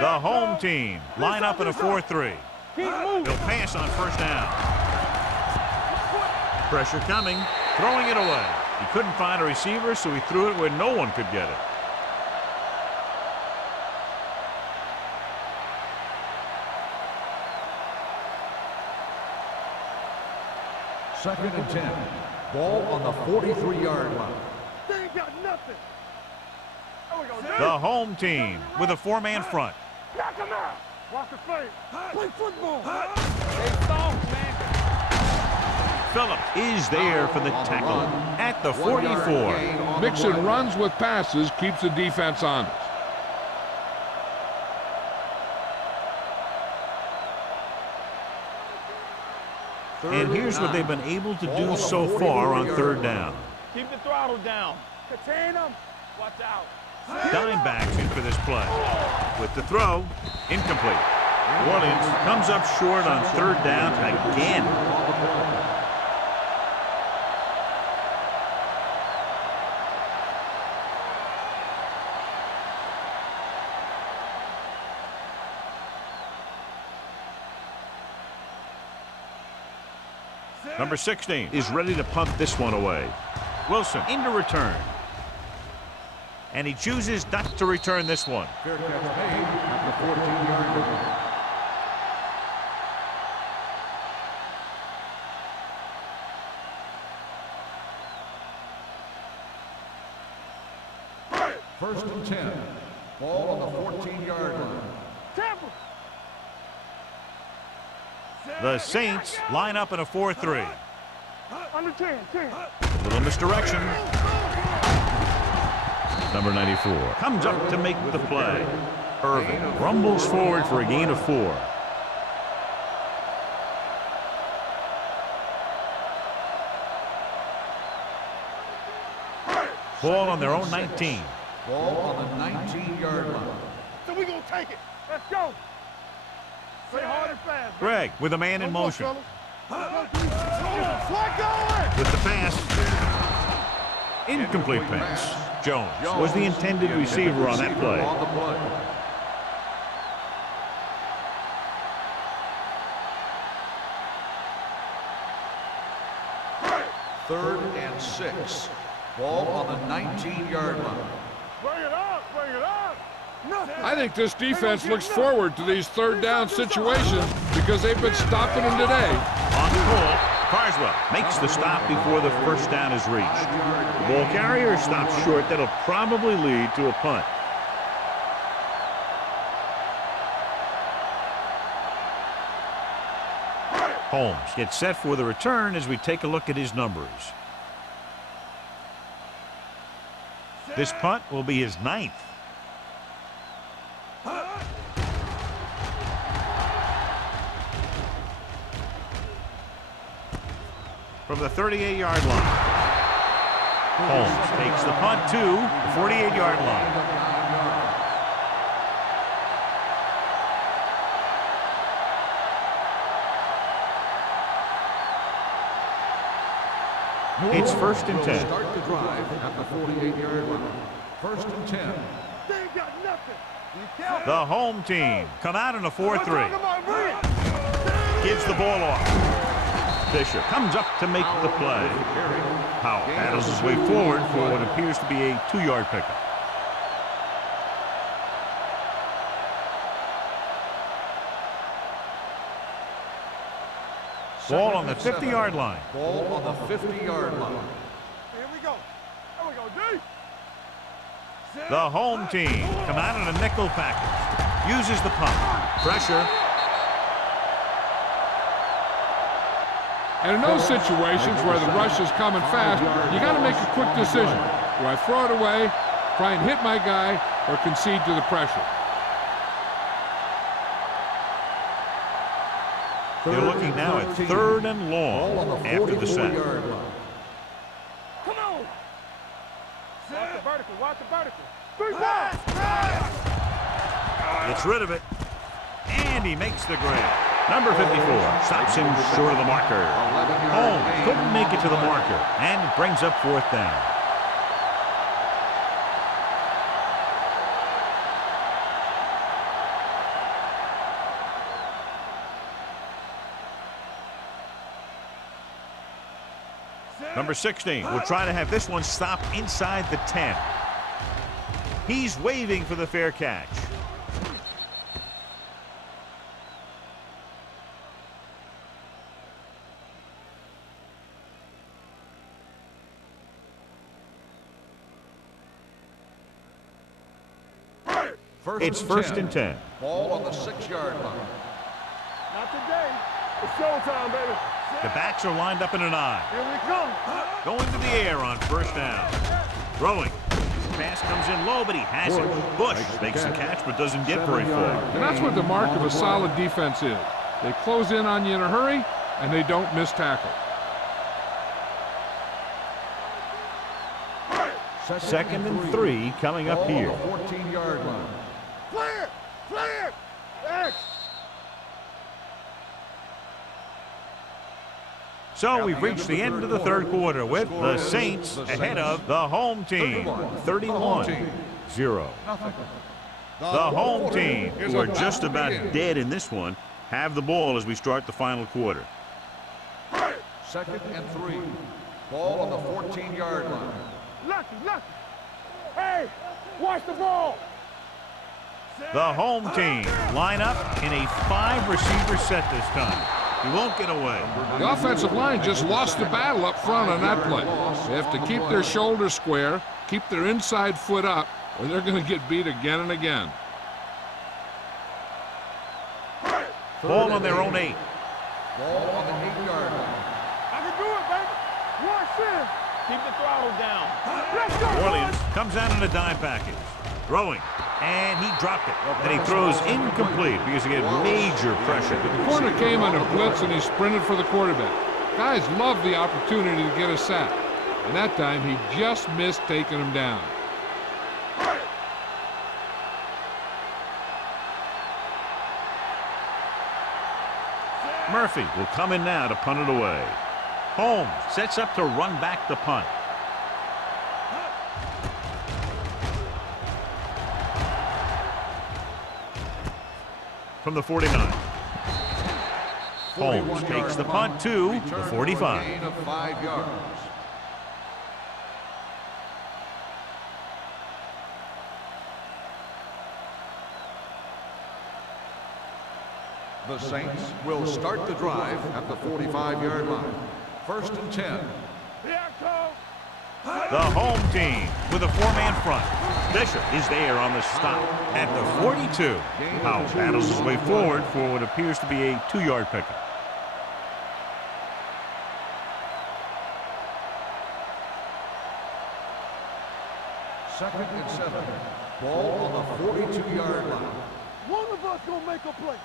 The home team line up in a 4-3. Keep moving. They'll pass on first down. Pressure coming, throwing it away. He couldn't find a receiver, so he threw it where no one could get it. Second and 10. Ball on the 43-yard line. They ain't got nothing. There we go. The home team with a four-man front. Knock him out. Watch the play. Play football. They soft, man. Phillips is there for the tackle at the 44. Mixing runs with passes keeps the defense honest. And here's what they've been able to do so far on third down. Keep the throttle down. Contain them. Watch out. Dimebacks in for this play. With the throw, incomplete. Orleans comes up short on third down again. Number 16 is ready to punt this one away. Wilson into return. And he chooses not to return this one. Fair catch made at the 14-yard line. First and 10. Ball on the 14-yard line. Tampa. The Saints line up in a 4-3. Under 10. Little misdirection. Number 94 comes up to make the play. Irvin rumbles forward for a gain of 4. Ball on their own 19. Ball on the 19-yard line. So we gonna take it. Let's go. Play hard and fast. Greg with a man in motion. Flag going. With the pass. Incomplete pass. Jones was the intended receiver on that play. On the play. Third and 6. Ball on the 19-yard line. Bring it up. Nothing. I think this defense looks forward to these third down situations because they've been stopping them today. On the ball, Carswell makes the stop before the first down is reached. The ball carrier stops short. That'll probably lead to a punt. Holmes gets set for the return as we take a look at his numbers. This punt will be his 9th. from the 38-yard line. Holmes takes the punt to the 48-yard line. It's 1st and 10. Start the drive at the 48-yard line. 1st and 10. They ain't got nothing. The home team come out in a 4-3. Gives the ball off. Fisher comes up to make the play. Powell paddles his way forward for what appears to be a 2-yard pickup. Ball on the 50-yard line. Ball on the 50-yard line. Here we go. There we go, D. The home team come out in a nickel package. Uses the pump. Pressure. And in those situations where the rush is coming fast, you got to make a quick decision. Do I throw it away, try and hit my guy, or concede to the pressure? They're looking now at 3rd and long after the sack. Come on. Watch the vertical. Watch the vertical. Gets rid of it. And he makes the grab. Number 54 stops him short of the marker. Holmes couldn't make it to the marker. And it brings up 4th down. Number 16 will try to have this one stop inside the 10. He's waving for the fair catch. It's 1st and 10. Ball on the 6-yard line. Not today. It's showtime, baby. The backs are lined up in an eye. Here we come. Going to the air on 1st down. Throwing. Pass comes in low, but he has it. Bush makes the catch, but doesn't get very far. And that's what the mark of a solid defense is. They close in on you in a hurry, and they don't miss tackle. 2nd and 3 coming up here. 14-yard line. Clear. Clear. X. So we've reached the end of the 3rd quarter with the Saints ahead of the home team, 31-0. The home team, who are just about dead in this one, have the ball as we start the final quarter. 2nd and 3. Ball on the 14-yard line. Lucky. Hey, watch the ball. The home team line up in a 5-receiver set this time. He won't get away. The offensive line just lost the battle up front on that play. They have to keep their shoulders square, keep their inside foot up, or they're going to get beat again and again. Ball on their own 8. Ball on the 8-yard line. I can do it, baby. Watch this. Keep the throttle down. Let's go. Orleans comes out in a dime package. Throwing. And he dropped it. Then he throws incomplete because he had major pressure. The corner came on a blitz and he sprinted for the quarterback. Guys love the opportunity to get a sack. And that time he just missed taking him down. Murphy will come in now to punt it away. Holmes sets up to run back the punt. From the 49. Holmes takes the punt to the 45. Gain of 5 yards. The Saints will start the drive at the 45-yard line. 1st and 10. Here I come. The home team with a 4-man front. Fisher is there on the stop at the 42. Powell paddles his way forward for what appears to be a 2-yard pickup. Second and 7. Ball on the 42-yard line. One of us gonna make a play.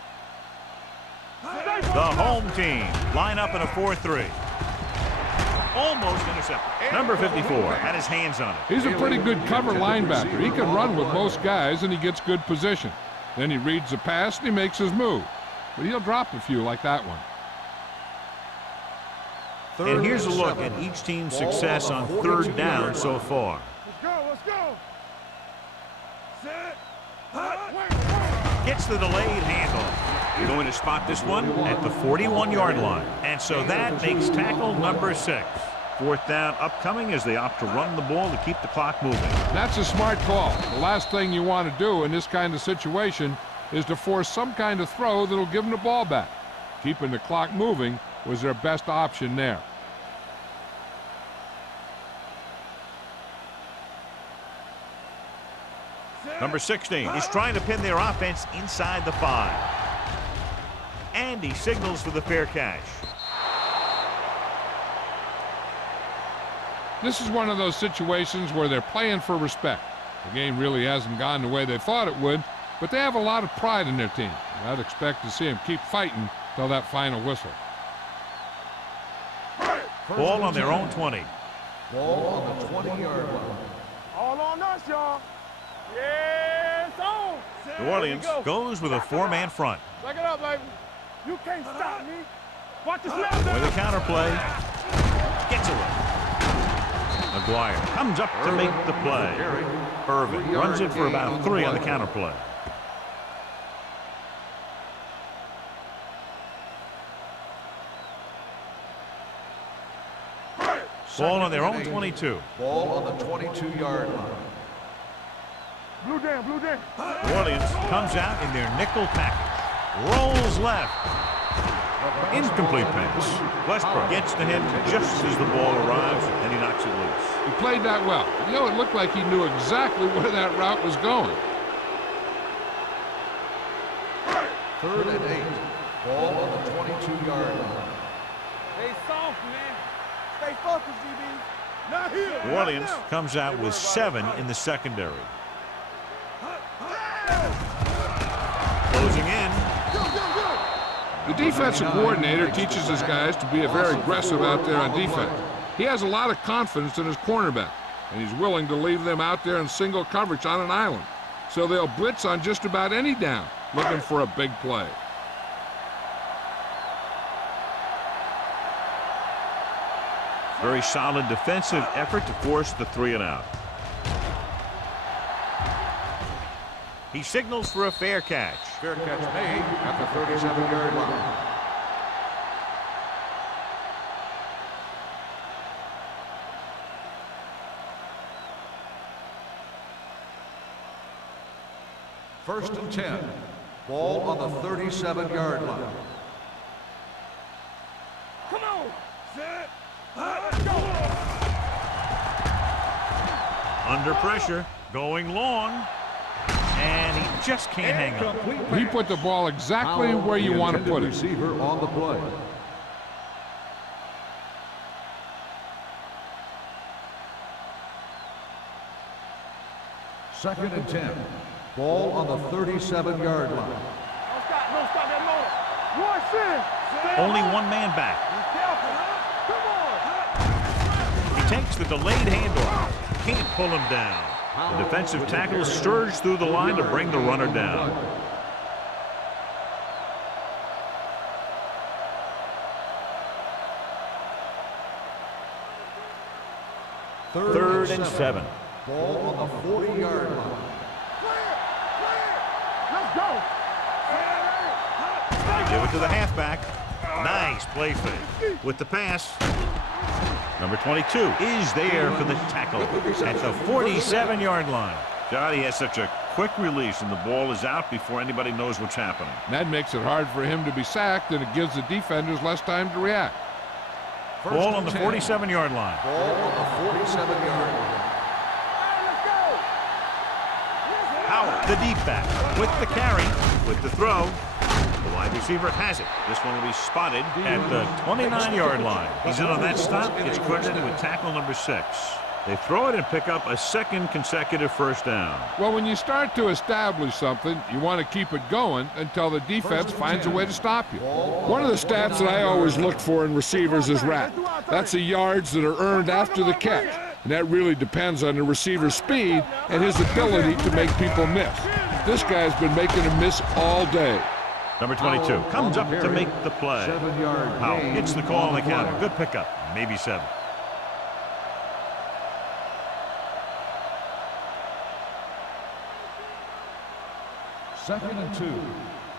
The home team line up in a 4-3. Almost intercepted. Number 54 had his hands on it. He's a pretty good cover linebacker. He can run with most guys, and he gets good position. Then he reads the pass, and he makes his move. But he'll drop a few like that one. And here's a look at each team's success on third down so far. Let's go, let's go. Set. Gets the delayed handoff. You're going to spot this one at the 41-yard line. And so that makes tackle number 6. Fourth down upcoming as they opt to run the ball to keep the clock moving. That's a smart call. The last thing you want to do in this kind of situation is to force some kind of throw that'll give them the ball back. Keeping the clock moving was their best option there. Number 16 is trying to pin their offense inside the 5. And he signals for the fair catch. This is one of those situations where they're playing for respect. The game really hasn't gone the way they thought it would, but they have a lot of pride in their team. I'd expect to see them keep fighting till that final whistle. Ball on their own 20. Ball on the 20-yard line. All on us, y'all. Yeah, it's on. New Orleans goes with a 4-man front. Back it up, baby. You can't stop me. Watch the snap. With a counter play. Gets away. McGuire comes up to make the play. Irvin runs it for about 3 on the counter play. Ball on their own 22. Ball on the 22-yard line. Blue down, blue down. New Orleans comes out in their nickel package. Rolls left. Incomplete pass. Westbrook gets to him just as the ball arrives, and he knocks it loose. He played that well. You know, it looked like he knew exactly where that route was going. 3rd and 8. Ball on the 22-yard line. Stay soft, man. Stay focused, DB. Not here. New Orleans comes out with 7 in the secondary. Closing in. The defensive coordinator teaches his guys to be very aggressive out there on defense. He has a lot of confidence in his cornerback, and he's willing to leave them out there in single coverage on an island. So they'll blitz on just about any down, looking for a big play. Very solid defensive effort to force the 3-and-out. He signals for a fair catch. Fair catch made at the 37-yard line. First and 10. Ball on the 37-yard line. Come on. Set. Let's go. Under pressure, going long. And he just can't hang up. He put the ball exactly where you want to put it. Receiver on the play. Second and 10. Ball on the 37-yard line. Don't stop that motor. Watch this. Only 1 man back. Come on. He takes the delayed handoff. Can't pull him down. The defensive tackle surged through the line to bring the runner down. Third and 7. Ball on the 40-yard line. Let's go. They give it to the halfback. Nice play fake. With the pass, number 22 is there for the tackle at the 47-yard line. God, he has such a quick release, and the ball is out before anybody knows what's happening. That makes it hard for him to be sacked, and it gives the defenders less time to react. Ball on the 47-yard line. Ball on the 47-yard line. Howard, the deep back, with the carry, with the throw. The wide receiver has it. This one will be spotted at the 29-yard line. He's in on that stop. It's credited with tackle number 6. They throw it and pick up a second consecutive first down. Well, when you start to establish something, you want to keep it going until the defense finds a way to stop you. One of the stats that I always look for in receivers is RAP. That's the yards that are earned after the catch. And that really depends on the receiver's speed and his ability to make people miss. This guy's been making them miss all day. Number 22 comes up to make the play. Powell gets the call on the counter. Good pickup, maybe 7. Second and 2.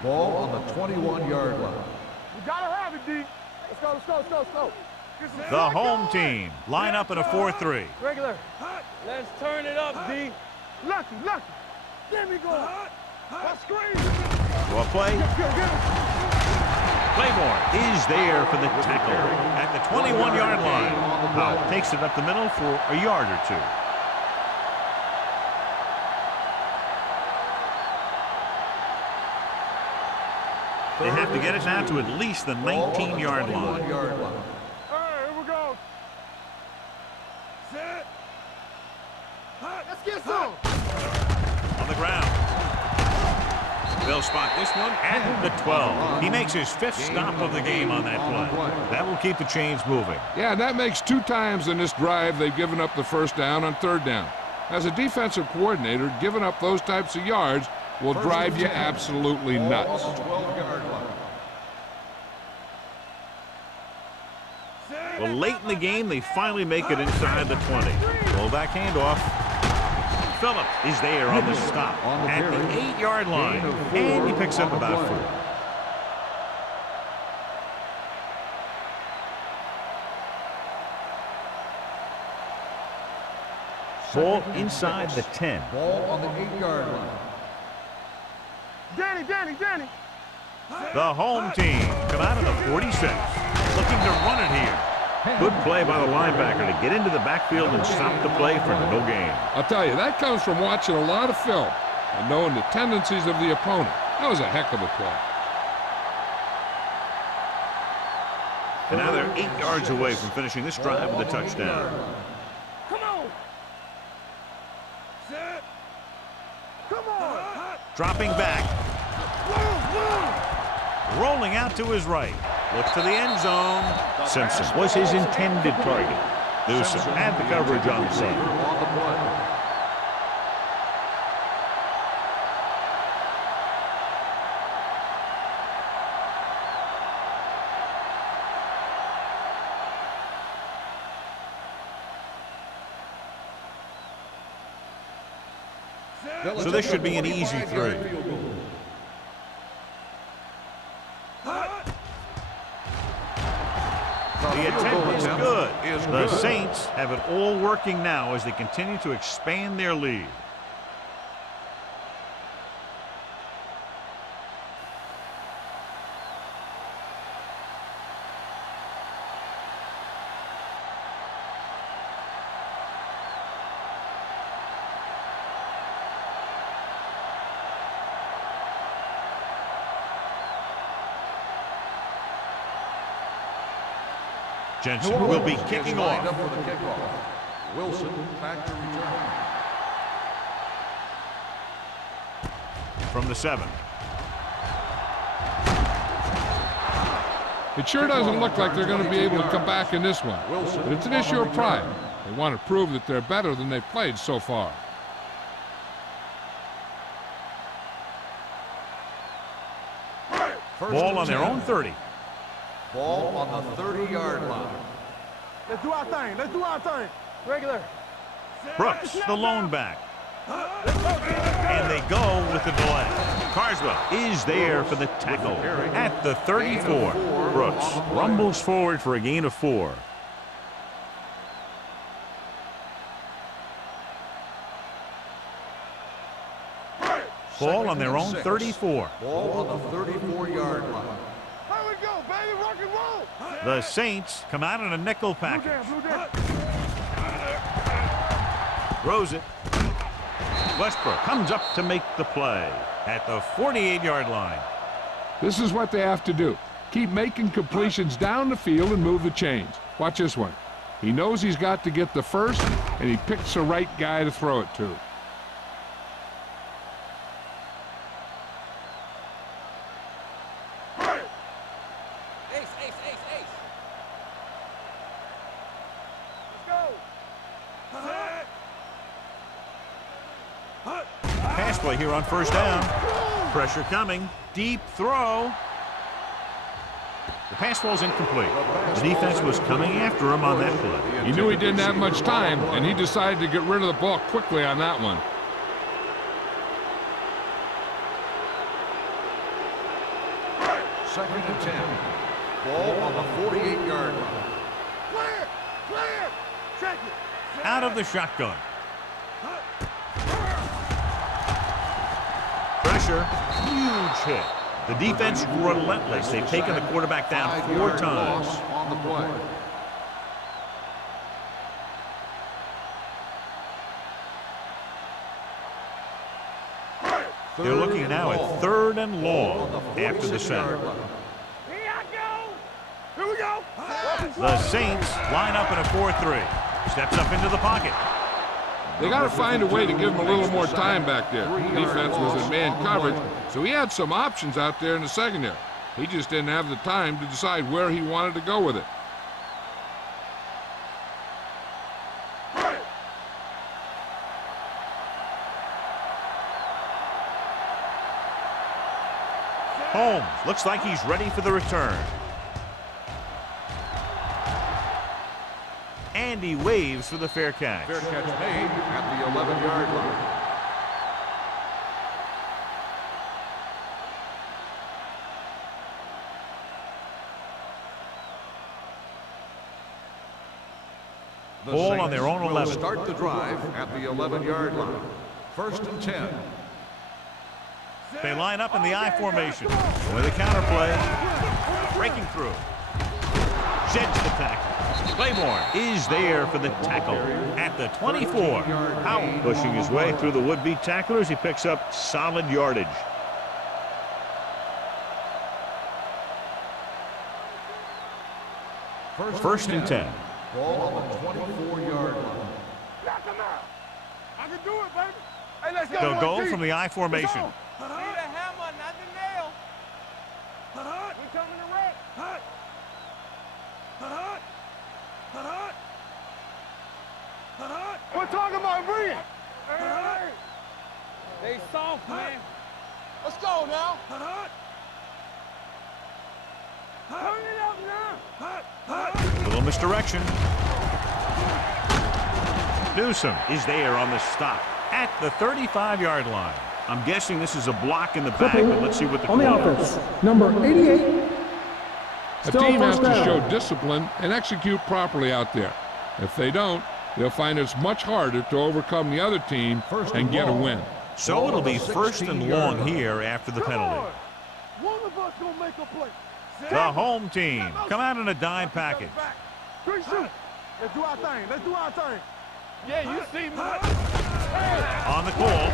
Ball on the 21-yard line. You gotta have it, D. Let's go. The home team line up in a 4-3. Regular. Let's turn it up, D. Lucky. There we go. Let's screen. To a play. Claymore is there for the tackle at the 21-yard line. Powell takes it up the middle for a yard or 2. They have to get it now to at least the 19-yard line. All right, here we go. Set. Let's get some. On the ground. They'll spot this one at the 12. He makes his 5th stop of the game on that play. That will keep the chains moving. Yeah, that makes 2 times in this drive they've given up the first down on 3rd down. As a defensive coordinator, giving up those types of yards will drive you absolutely nuts. Well, late in the game, they finally make it inside the 20. Roll back handoff. Phillips is there on the stop at the 8-yard line, and he picks up about 4. Ball inside the 10. Ball on the 8-yard line. Danny. The home team come out of the 46, looking to run it here. Good play by the linebacker to get into the backfield and stop the play for no gain. I'll tell you, that comes from watching a lot of film and knowing the tendencies of the opponent. That was a heck of a play. And now they're 8 yards away from finishing this drive with a touchdown. Come on. Set. Come on. Dropping back. Rolling out to his right. Looks to the end zone. Simpson was his intended target. Newsom had the coverage on the play. So this should be an easy 3. The attempt is good. The Saints have it all working now as they continue to expand their lead. Jensen will be kicking off. Wilson back to return. From the 7. It sure doesn't look like they're going to be able to come back in this one. But it's an issue of pride. They want to prove that they're better than they've played so far. Ball on their own 30. Ball on the 30-yard line. Let's do our thing. Regular. Brooks, the lone back. And they go with the delay. Carswell is there for the tackle at the 34. Brooks rumbles forward for a gain of 4. Ball on their own 34. Ball on the 34-yard line. Here we go, baby. Rock and roll. The Saints come out in a nickel package. Blue down. Throws it. Westbrook comes up to make the play at the 48-yard line. This is what they have to do. Keep making completions down the field and move the chains. Watch this one. He knows he's got to get the first, and he picks the right guy to throw it to. Pass play here on first down. Pressure coming. Deep throw. The pass ball's incomplete. The defense was coming after him on that play. He knew he didn't have much time, and he decided to get rid of the ball quickly on that one. Second and 10. Ball on the 48-yard line. Clear! Clear! Check it! Out of the shotgun. Pressure. Huge hit. The defense relentless. They've taken the quarterback down 4 times. On the play. They're looking now at 3rd and long after the sack. Here I go! Here we go! The Saints line up in a 4-3. Steps up into the pocket. They got to find a way to give him a little more time back there. The defense was in man coverage, so he had some options out there in the secondary. He just didn't have the time to decide where he wanted to go with it. Holmes looks like he's ready for the return. And he waves for the fair catch. Fair catch made at the 11-yard line. Ball on their own 11. Start the drive at the 11-yard line. 1st and 10. They line up in the I formation. With a counter play. Breaking through. Sheds the tackle. Claiborne is there for the tackle at the 24. Out. Pushing his way through the would-be tacklers. He picks up solid yardage. First and 10. Ball on the 24-yard line. Knock him out! I can do it, baby! Hey, let's go! They'll go 1-deep. from the I formation. Need a hammer, not the nail. We coming to wreck! We're talking about bringing! They soft, man. Let's go now! Turn it up now! Little misdirection. Newsom is there on the stop at the 35-yard line. I'm guessing this is a block in the back, but let's see what the on the call offense, number 88. A Still team has first to down. show discipline and execute properly out there. If they don't, they'll find it's much harder to overcome the other team and get a win. So it'll be 1st and long here after the penalty. One of us gonna make a play. The home team come out in a dime package. Let's do our thing. Let's do our thing. Yeah, you see me. On the call,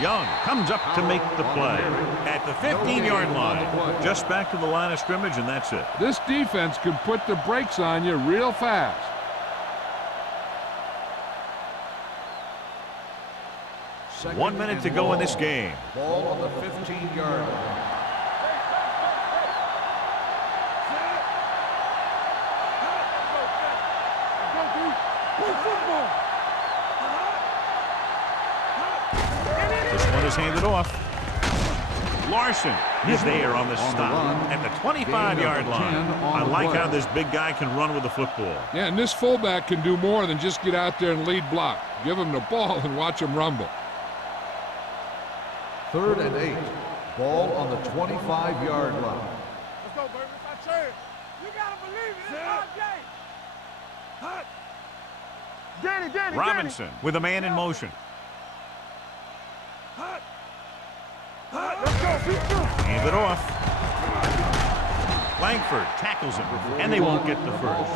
Young comes up to make the play at the 15-yard line. Just back to the line of scrimmage, and that's it. This defense can put the brakes on you real fast. Second 1 minute to go in this game. Ball on the 15-yard line. This one is handed off. Larson is there on the stop at the 25-yard line. I like how this big guy can run with the football. Yeah, and this fullback can do more than just get out there and lead block. Give him the ball and watch him rumble. 3rd and 8. Ball on the 25-yard line. Let's go, baby. That's it. You gotta believe it. It's our day. Danny. Robinson with a man in motion. Let's go. Beat you. Hand it off. Langford tackles him, and they won't get the first.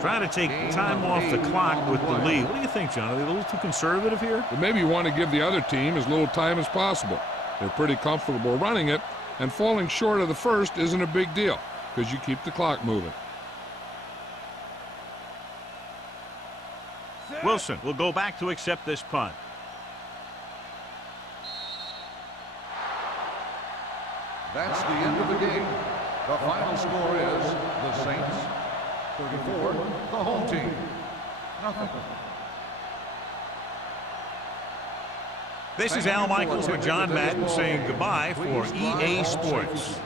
Trying to take time off the clock with the lead. What do you think, John? Are they a little too conservative here? But maybe you want to give the other team as little time as possible. They're pretty comfortable running it, and falling short of the first isn't a big deal because you keep the clock moving. Wilson will go back to accept this punt. That's the end of the game. The final score is the Saints 34, the home team nothing. This is Al Michaels with John Madden saying goodbye for EA Sports.